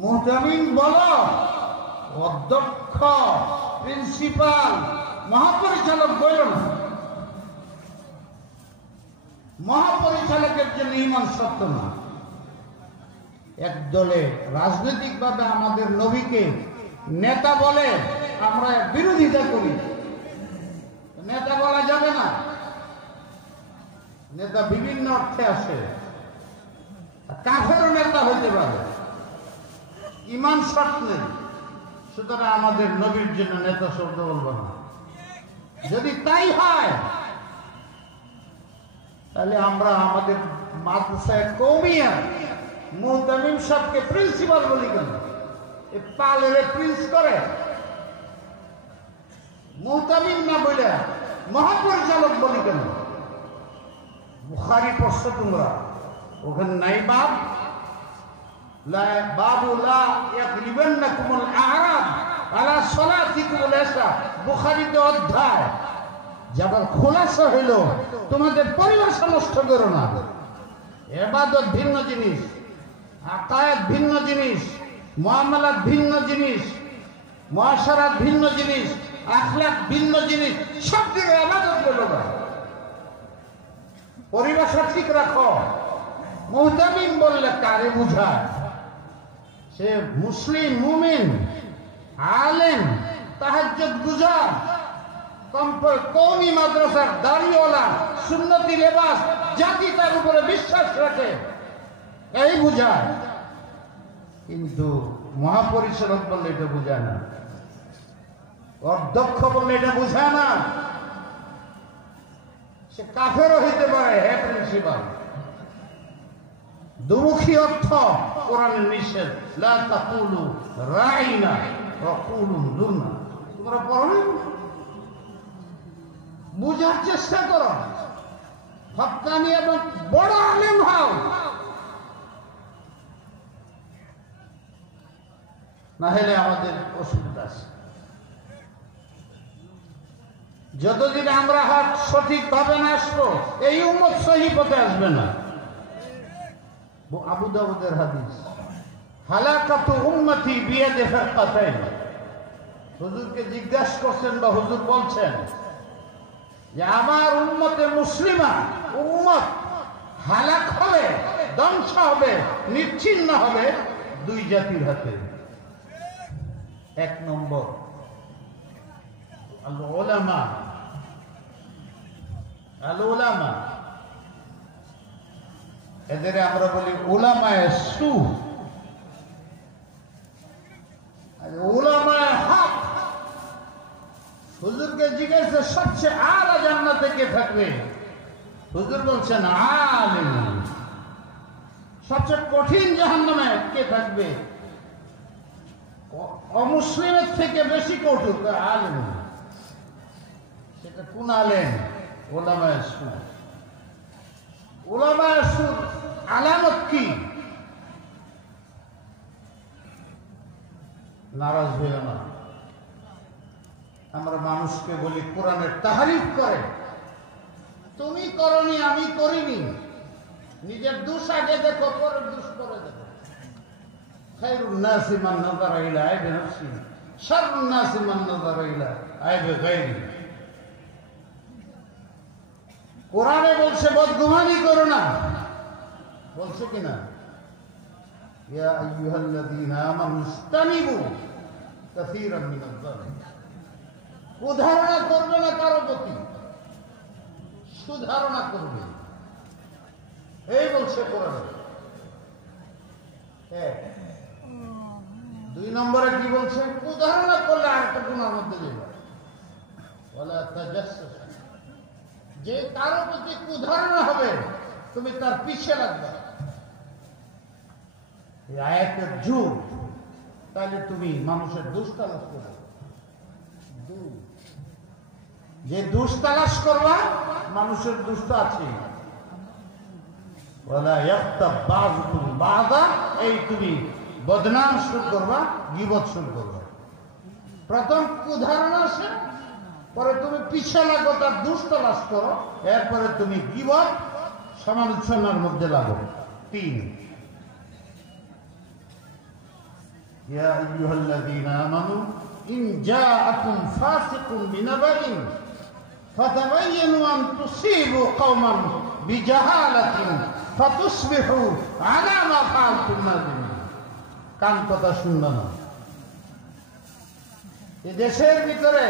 মুহতামিম বলো, অধ্যক্ষ, প্রিন্সিপাল, মহাপরিচালক বলল না। মহাপরিচালকের জন্য ঈমান সত্য না। এক দলে রাজনৈতিক ভাবে আমাদের নবীকে নেতা বলে আমরা বিরোধিতা করি, নেতা বলা যাবে না। নেতা বিভিন্ন অর্থে আসে, কাফেরও নেতা হইতে পারে, ইমান শর্ত নেই। সুতরাং আমাদের নবীর জন্য নেতা শব্দ বলবো না। যদি তাই হয় তাহলে আমরা আমাদের মাদ্রাসায় কওমিয়া মুহতামিম সাহেবকে প্রিন্সিপাল বলি কেন? পালের প্রিন্স করে মুহতামিম না বলে মহাপরিচালক বলি কেন? বুখারী পড়ছো তোমরা, ওখানে নাই বাব বাবু লা ইয়াগলিবান্নাকুমুল আ'রাব আলা সালাতিকুমুল ইশা, বুখারীতে অধ্যায় যাবার খোলাসা হইল তোমাদের পরিভাষা নষ্ট করো না। ইবাদত ভিন্ন জিনিস, আকায়েদ ভিন্ন জিনিস, মুআমালাত ভিন্ন জিনিস, মুআশারাত ভিন্ন জিনিস, আখলাক ভিন্ন জিনিস। সব দিকে ইবাদত বলো না। পরিভাষা ঠিক রাখো। মুহতামিম বললে কারে বুঝায়? সে মুসলিম, মুমিন, আলেম, তাহাজ্জুদ গুজার, কওমি মাদ্রাসার দাড়িওয়ালা, সুন্নতি লেবাস, জাতি তার উপরে বিশ্বাস রাখে, এই বুঝায়। কিন্তু মহাপরিচালক বললে এটা বুঝায় না, অধ্যক্ষ বললে এটা বুঝায় না। সে কাফেরও হইতে পারে, হে প্রিন্সিপাল। দুমুখী অর্থ কোরআনের নিষেধ, লা তাকুলু রাইনা ওয়া কুলু দুরনা। তোমরা পড়ো, বুঝার চেষ্টা করো, হক্কানি এবং বড় আলেম হও। না হলে আমাদের অসুবিধা আছে। যতদিন আমরা হক সঠিক ভাবে না আসবো, এই উম্মত সহি পথে আসবে না। আবু দাউদের হাদিস, হালাকাতু উম্মতি বিয়াদি ফারকাতাইন। হুজুরকে জিজ্ঞাসা করছেন বা হুজুর বলছেন যে আমার উম্মতে মুসলিমা উম্মত হালাক হবে, ধ্বংস হবে, নিচ্ছিন্ন হবে দুই জাতির হাতে। এক নম্বর আল উলামা, আল উলামা, এদের আমরা বলি উলামায়ে সু, উলামায়ে হক। হুজুরকে জিজ্ঞাসা সবচেয়ে আলা জান্নাতে কে থাকবে? হুজুর বলছেন আলিম। সবচেয়ে কঠিন জাহান্নামে কে থাকবে? অমুসলিমের থেকে বেশি কঠোর আলিম। সেটা কোন আলেম? উলামায়ে সু। উলামায়ে সু আলামত কি? নারাজ হইও না। আমরা মানুষকে বলি কোরআনের তাহারিফ করে, তুমি করনি আমি করিনি। নিজের দোষ আগে দেখো, পরের দোষ পরে দেখো। খায়রুন নাসি মান নাযারা ইলা আইবি নাফসি, শাররুন নাসি মান নাযারা ইলা আইবি গায়রি। কোরআনে বলছে বদগুমানি করো না, বলছে কিনা? ইয়া আইয়ুহাল্লাযীনা আমানু ইসতানিবু কাসীরাম মিনাজ যালিম। উদাহরণ করবে না কারো প্রতি, সুধারণা করবে, এই বলছে কোরআন। দুই নম্বরে কি বলছে? উদাহরণ করলে আরেকটা গুনার মধ্যে যাবে। ওয়ালা তাজাসসুস, যে কারো প্রতি উদাহরণ হবে তুমি তার পিছে লাগবে। এই আয়াতের যুগ, তাহলে তুমি মানুষের দোষ তালাশ করবে। যে দোষ তালাশ করবা, মানুষের দোষ তো আছে। ওয়ালা ইয়াগতাব বাযুকুম বাযা, এই তুমি বদনাম শুরু করবা, গীবত শুরু করবা। প্রথম উদাহরণ আসে, পরে তুমি পিছে লাগো, তার দোষ তালাশ করো, এরপরে তুমি গীবত সমালোচনার মধ্যে লাগো। 3 ইয়া আইয়ুহাল্লাযীনা আমানু ইন জাআকুম ফাসিকুম বিনাবাইন ফাতাবায়ানু আন তুসিবু কওমান বিজাহালাতিন ফাতুসবিহু আলা মা ফাআলতুম নাদিমিন। কান কথা শুনবে না। এই দেশের ভিতরে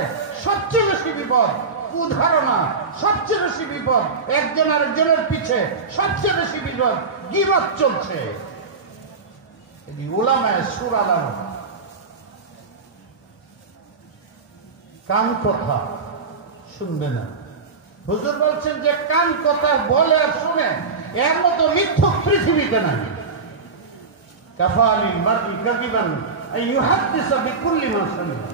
সবচেয়ে বেশি বিপদ কুধারণা সবচেয়ে বেশি বিপদ, একজন আরেকজনের পিছে সবচেয়ে বেশি বিপদ, গীবত চলছে। উলামায়ে সুর আলাম কান কথা শুনবে না। হুজুর বলছেন যে কান কথা বলে আর শুনে এর মতো মিথ্যুক পৃথিবীতে নাই। কাফালিল মারই কাযিবান আন ইউহাদ্দিসা বিকুল্লি মা সামিআ।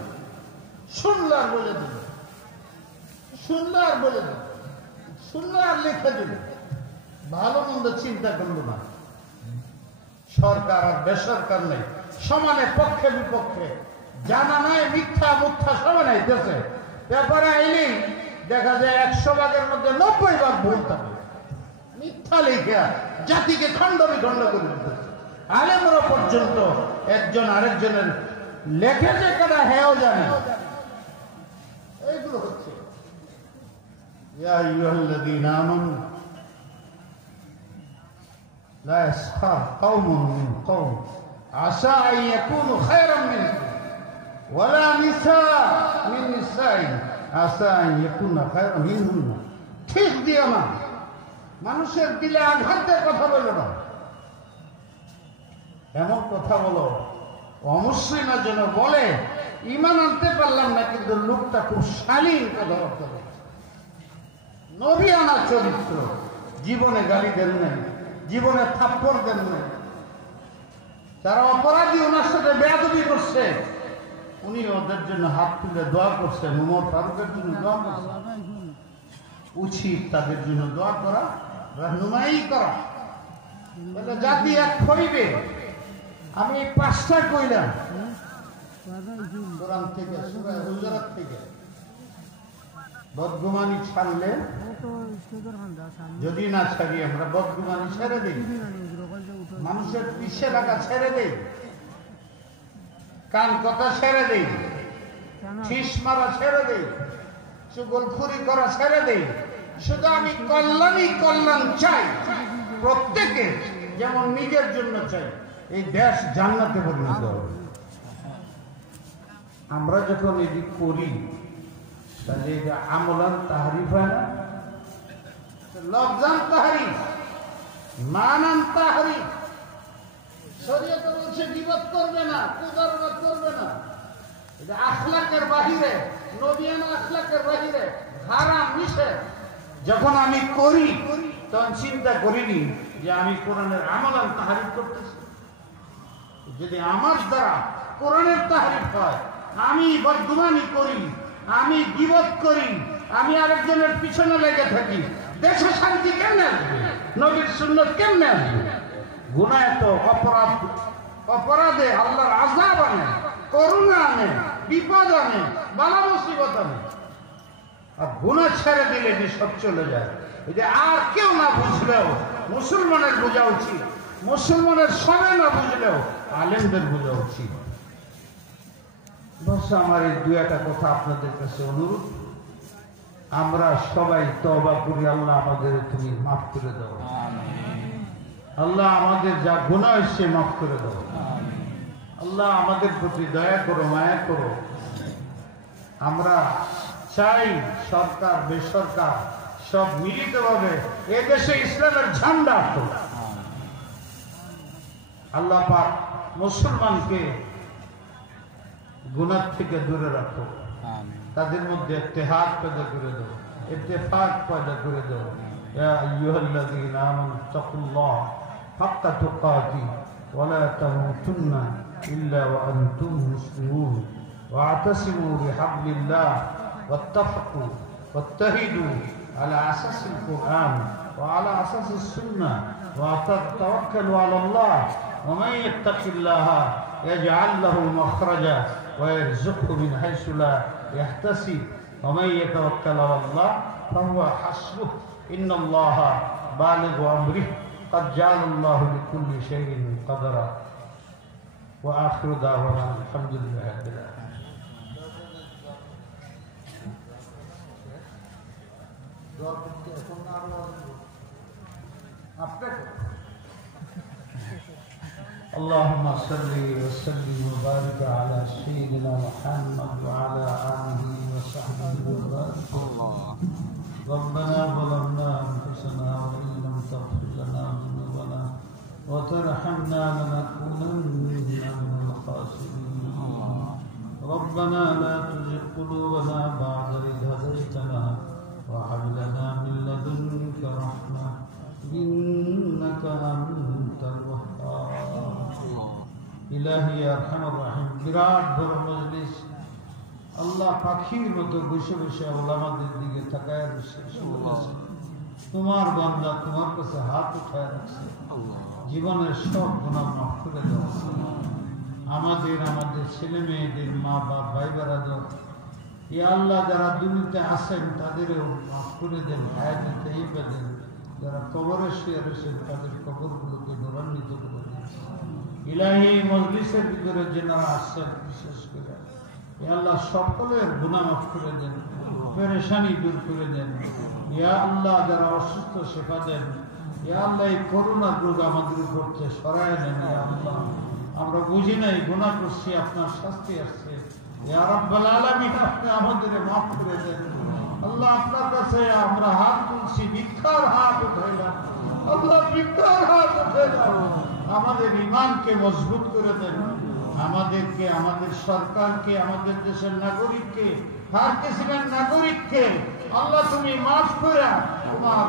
শুনলে আর বলে দিল, শুনলে আর বলে দিল, শুনলে আর লিখে দিল, ভালো মন্দ চিন্তা করলো না। সরকার আর বেসরকার নেই, সমানে পক্ষে বিপক্ষে, জানা নাই মিথ্যা মুথ্যা সমানে দেশে। ব্যাপারে আইলেই দেখা যায় 100 ভাগের মধ্যে 90 ভাগ ভুল থাকে। মিথ্যা লিখে জাতিকে খণ্ড বিখণ্ড করে দিতেছে। আলেমরা পর্যন্ত একজন আরেকজনের লেখে যে কেনা হেও জানে। এইগুলো হচ্ছে ইয়া আইয়ুহাল্লাযীনা আমানু লা ইয়াসখার কওমুন মিন কওম আসা আন ইয়াকুনু খায়রাম মিনকুম ওয়ালা নিসা মিন নিসাইন আসা আন ইয়াকুনা খায়রাম মিনহুন্না। ঠিক দিও না, মানুষের দিলে আঘাত দিয়ে কথা বলো না। এমন কথা বলো অমুসলিমের জন্য বলে ঈমান আনতে পারলাম না, কিন্তু লোকটা খুব শালীন কথাবার্তা বলছে, নবী আনা চরিত্র, জীবনে গালি দেন নাই, জীবনে থাপ্পড় দেন নাই। যারা অপরাধী ওনার সাথে বেয়াদবি করছে উনি ওদের জন্য হাত তুলে দোয়া করছেন। উমর ফারুকের জন্য দোয়া করছেন। উচিত তাদের জন্য দোয়া করা, রাহনুমাই করা। বলে জাতি এক হইবে। আমি 5টা কইলাম কোরআন থেকে, সূরা হুজুরাত থেকে। বদগুমানি ছাড়লে, যদি না ছাড়ি আমরা বদগুমানি ছেড়ে দিই, মানুষের পিছে লাগা ছেড়ে দেই, কান কথা ছেড়ে দেই, ঠিস মারা ছেড়ে দেই, চুগলখুরি করা ছেড়ে দেই। শুধু আমি কল্যাণই কল্যাণ চাই, প্রত্যেকে যেমন নিজের জন্য চাই। এই দেশ জান্নাতে পরিণত হবে। আমরা যখন এটি করি তাহলে এটা আমলান তাহরিফ হয় না, লফজান তাহরিফ, মানান তাহরিফ। শরীয়ত বলছে গীবত করবে না, কুদারত করবে না, এটা আখলাকের বাহিরে, নবিয়ানা আখলাকের বাহিরে, হারাম নিষেধ। যখন আমি করি তখন চিন্তা করিনি যে আমি কোরআনের আমলান তাহরিফ করতেছি। যদি আমার দ্বারা কোরআনের তাহরিফ হয়, আমি বদগুমানি করি, আমি গীবত করি, আমি আরেকজনের পিছনে লেগে থাকি, দেশে শান্তি কেমনে আসবে? নবীর সুন্নাত কেমনে আসবে? গুনাহ তো অপরাধে আল্লাহর আযাব আনে, করুণা আনে, বিপদ আনে, বালা মুসিবত আনে। আর গুনাহ ছেড়ে দিলে সব চলে যায়। এটা আর কেউ না বুঝলেও মুসলমানের বোঝা উচিত, মুসলমানের সবাই না বুঝলেও আলেমদের বোঝা উচিত। বস আমার এই 2-একটা কথা আপনাদের কাছে অনুরোধ, আমরা সবাই তওবা করি, আল্লাহ আমাদের তুমি মাফ করে দাও। আল্লাহ আমাদের যা গুনাহ হয়েছে মাফ করে দাও। আল্লাহ আমাদের প্রতি দয়া করো, মায়া করো। আমরা চাই সরকার বেসরকার সব মিলিতভাবে এদেশে ইসলামের ঝান্ডা তোলা। আল্লাহ পাক মুসলমানকে গুনাহ থেকে দূরে রাখো, তাদের মধ্যে ইত্তেহাদ পয়দা করে দাও, ইত্তেফাক পয়দা করে দাও। ইয়া আইয়ুহাল্লাযীনা আমানু তাকুল্লাহ হাক্কা তুকাতি ওয়া লা তামুতুন্না ইল্লা ওয়া আনতুম মুসলিমুন ওয়া'তাসিমু বিহাবলিল্লাহ ওয়াত্তাফাকু ওয়াত্তাহিদু আলা আসাসিল কুরআন ওয়া আলা আসাসিস সুন্নাহ ওয়া তাওয়াক্কালু আলাল্লাহ ওয়া মান ইয়াত্তাকিল্লাহা يجعل له مخرجا ويرزقه من حيث لا يحتسب ومن يتوكل على الله فهو حسبه إن الله بالغ أمره قد جعل الله لكل شيء قدرا وآخر دعوانا الحمد لله رب العالمين। اللهم صل وسلم وبارك على سيدنا محمد وعلى آله وصحبه وبارك. ربنا ظلمنا أنفسنا وإن لم تغفر لنا ذنوبنا وترحمنا لنكونن من الخاسرين. ربنا لا تزغ قلوبنا بعد إذ هديتنا وهب لنا من لدنك رحمة إنك أنت الوهاب. إلهي يا أرحم الراحمين. বিরাট বড় মজলিস, আল্লাহ পাখির মতো বসে বসে ওলামাদের দিকে তাকায় বসে তোমার বান্দা তোমার কাছে হাত উঠায় রাখছে। জীবনের সব গুনাহ মাফ করে দাও। আমাদের ছেলে মেয়েদের মা বাপ ভাই বেরাদর ইয়া আল্লাহ যারা দুনিয়াতে আছেন তাদেরও মাফ করে দেন, হায়াতে তাইয়্যিবা দেন। যারা কবরে শুয়ে রয়েছেন তাদের কবরগুলোকে নূরান্বিত করে দেন। ইলাহি মজলিসের ভিতরে যারা আসছেন বিশেষ করে ইয়া আল্লাহ সকলের গুনাহ মাফ করে দেন, পেরেশানি দূর করে দেন। ইয়া আল্লাহ যারা অসুস্থ শেফা দেন। ইয়া আল্লাহ এই করোনার রোগ আমাদের উপর থেকে সরায় নেন। ইয়া আল্লাহ আমরা বুঝি নাই গুনাহ করছি, আপনার শাস্তি আসছে। ইয়া রাব্বাল আলামিন আপনি আমাদের মাফ করে দেন। আল্লাহ আপনার কাছে আমরা হাত তুলছি, ভিক্ষার হাত উঠাইলাম। আল্লাহ ভিক্ষার হাত উঠাইলাম। আমাদের ঈমানকে মজবুত করে দেন। আমাদেরকে, আমাদের সরকারকে, আমাদের দেশের নাগরিককে, হার কিসিমের নাগরিককে আল্লাহ তুমি মাফ করে তোমার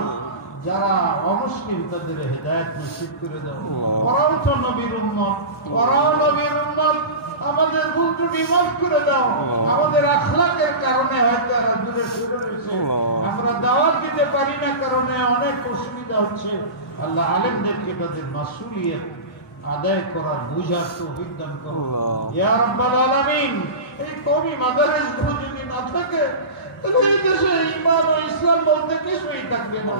যারা অমুসলিম তাদের হেদায়েত নসিব করে দাও। ওরাও তো নবীর উম্মত, ওরাও নবীর উম্মত। আমাদের ভুল ত্রুটি মাফ করে দাও। আমাদের আখলাকের কারণে হয়তো এরা দূরে সরে রয়েছে, আমরা দাওয়াত দিতে পারি না কারণে অনেক অসুবিধা হচ্ছে। আল্লাহ আলেমদেরকে তাদের মাসউলিয়ত আদায় করার বুঝার তৌফিক দান করো ইয়া রাব্বাল আলামিন। এই কওমি মাদারিসগুলো যদি না থাকে এই দেশে ঈমান ও ইসলাম বলতে কিছুই থাকবে না।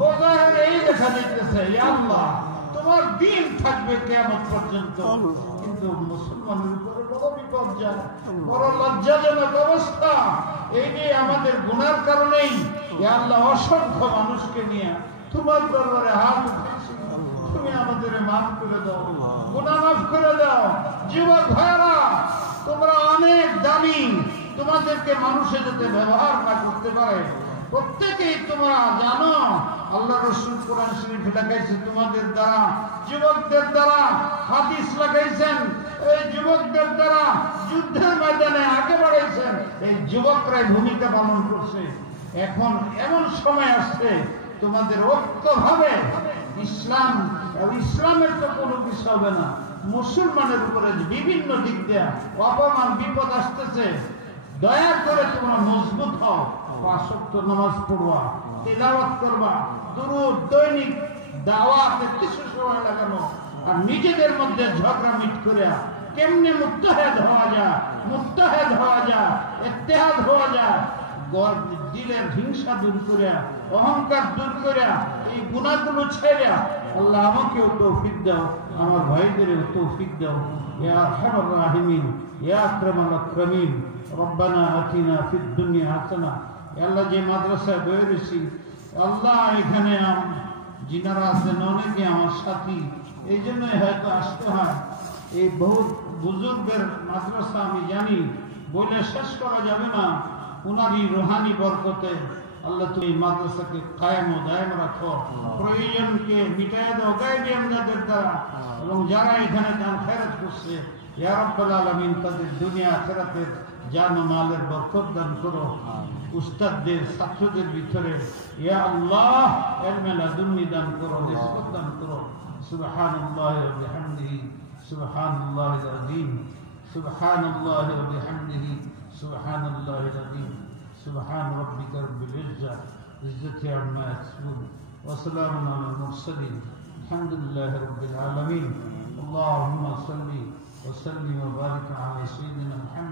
বোঝার এই দেখা দিতেছে ইয়া আল্লাহ তোমার দ্বীন থাকবে কিয়ামত পর্যন্ত, কিন্তু মুসলমানের উপরে বড় বিপর্যয়, বড় লজ্জাজনক অবস্থা। এই যে আমাদের গুনার কারণেই ইয়া আল্লাহ অসংখ্য মানুষকে নিয়ে তোমার দরবারে হাত উঠেছি। তুমি আমাদের মাফ করে দাও, গুনাহ মাফ করে দাও। যুবক ভাইরা তোমরা অনেক দামি, তোমাদেরকে মানুষে যাতে ব্যবহার না করতে পারে প্রত্যেকেই তোমরা জানো। আল্লাহ রাসূল কোরআন শরীফে লাগাইছে তোমাদের দ্বারা, যুবকদের দ্বারা হাদিস লাগাইছেন, এই যুবকদের দ্বারা যুদ্ধের ময়দানে আগে বাড়াইছেন। এই যুবকরাই ভূমিকা পালন করছে। এখন এমন সময় আসছে তোমাদের ঐক্যভাবে ইসলাম, ইসলামের তো কোনো কিছু হবে না, মুসলমানের উপরে বিভিন্ন দিক দিয়ে অপমান বিপদ আসতেছে। দয়া করে তোমরা মজবুত হও, ৫ ওয়াক্ত নামাজ পড়বা, তিলাওয়াত করবা, দুরূদ দৈনিক দাওয়াতে কিছু সময় লাগানো, আর নিজেদের মধ্যে ঝগড়া মিট করে কেমনে মুত্তাহিদ হওয়া যায়, ইত্তেহাদ হওয়া যায়, দিলের হিংসা দূর করে, অহংকার দূর করে, এই গুনাহগুলো ছেড়ে আল্লাহ আমাকেও তৌফিক দাও, আমার ভাইদেরও তৌফিক দাও। ইয়া আরহামার রাহিমিন, ইয়া আকরামাল আকরামিন। রব্বানা আতিনা ফিদ দুনিয়া হাসানা। আল্লাহ যে মাদ্রাসায় বেরিয়েছি আল্লাহ, এখানে যিনারা আছেন অনেকে আমার সাথী, এই জন্যই হয়তো আসতে হয়। এই বহু বুজুর্গের মাদ্রাসা আমি জানি, বলে শেষ করা যাবে না। উনারই রুহানি বরকতে আল্লাহ তুমি মাদ্রাসাকে কায়েম ও দায়েম রাখো, প্রয়োজনকে মিটাইয়া দাও গায়বী আমদাদের দ্বারা, এবং যারা এখানে দান খেরাত করছে ইয়া রাব্বাল আলামিন তাদের দুনিয়া আখিরাতের জান ও মালের বরকত দান করো। উস্তাদদের, ছাত্রদের ভিতরে ইয়া আল্লাহ ইলমে লাদুন্নি দান করো, রিজক দান করো। সুবহানাল্লাহি ওয়া বিহামদিহি সুবহানাল্লাহিল আযীম, সুবহানাল্লাহি ওয়া বিহামদিহি সুবহানাল্লাহিল আযীম। সুবহান রাব্বিকা রাব্বিল ইজ্জাতি আম্মা ইয়াসিফুন ওয়া সালামুন আলাল মুরসালিন আলহামদুলিল্লাহি রাব্বিল আলামিন। আল্লাহুম্মা সাল্লি ওয়া সাল্লিম ওয়া বারিক আলা সাইয়্যিদিনা মুহাম্মদ।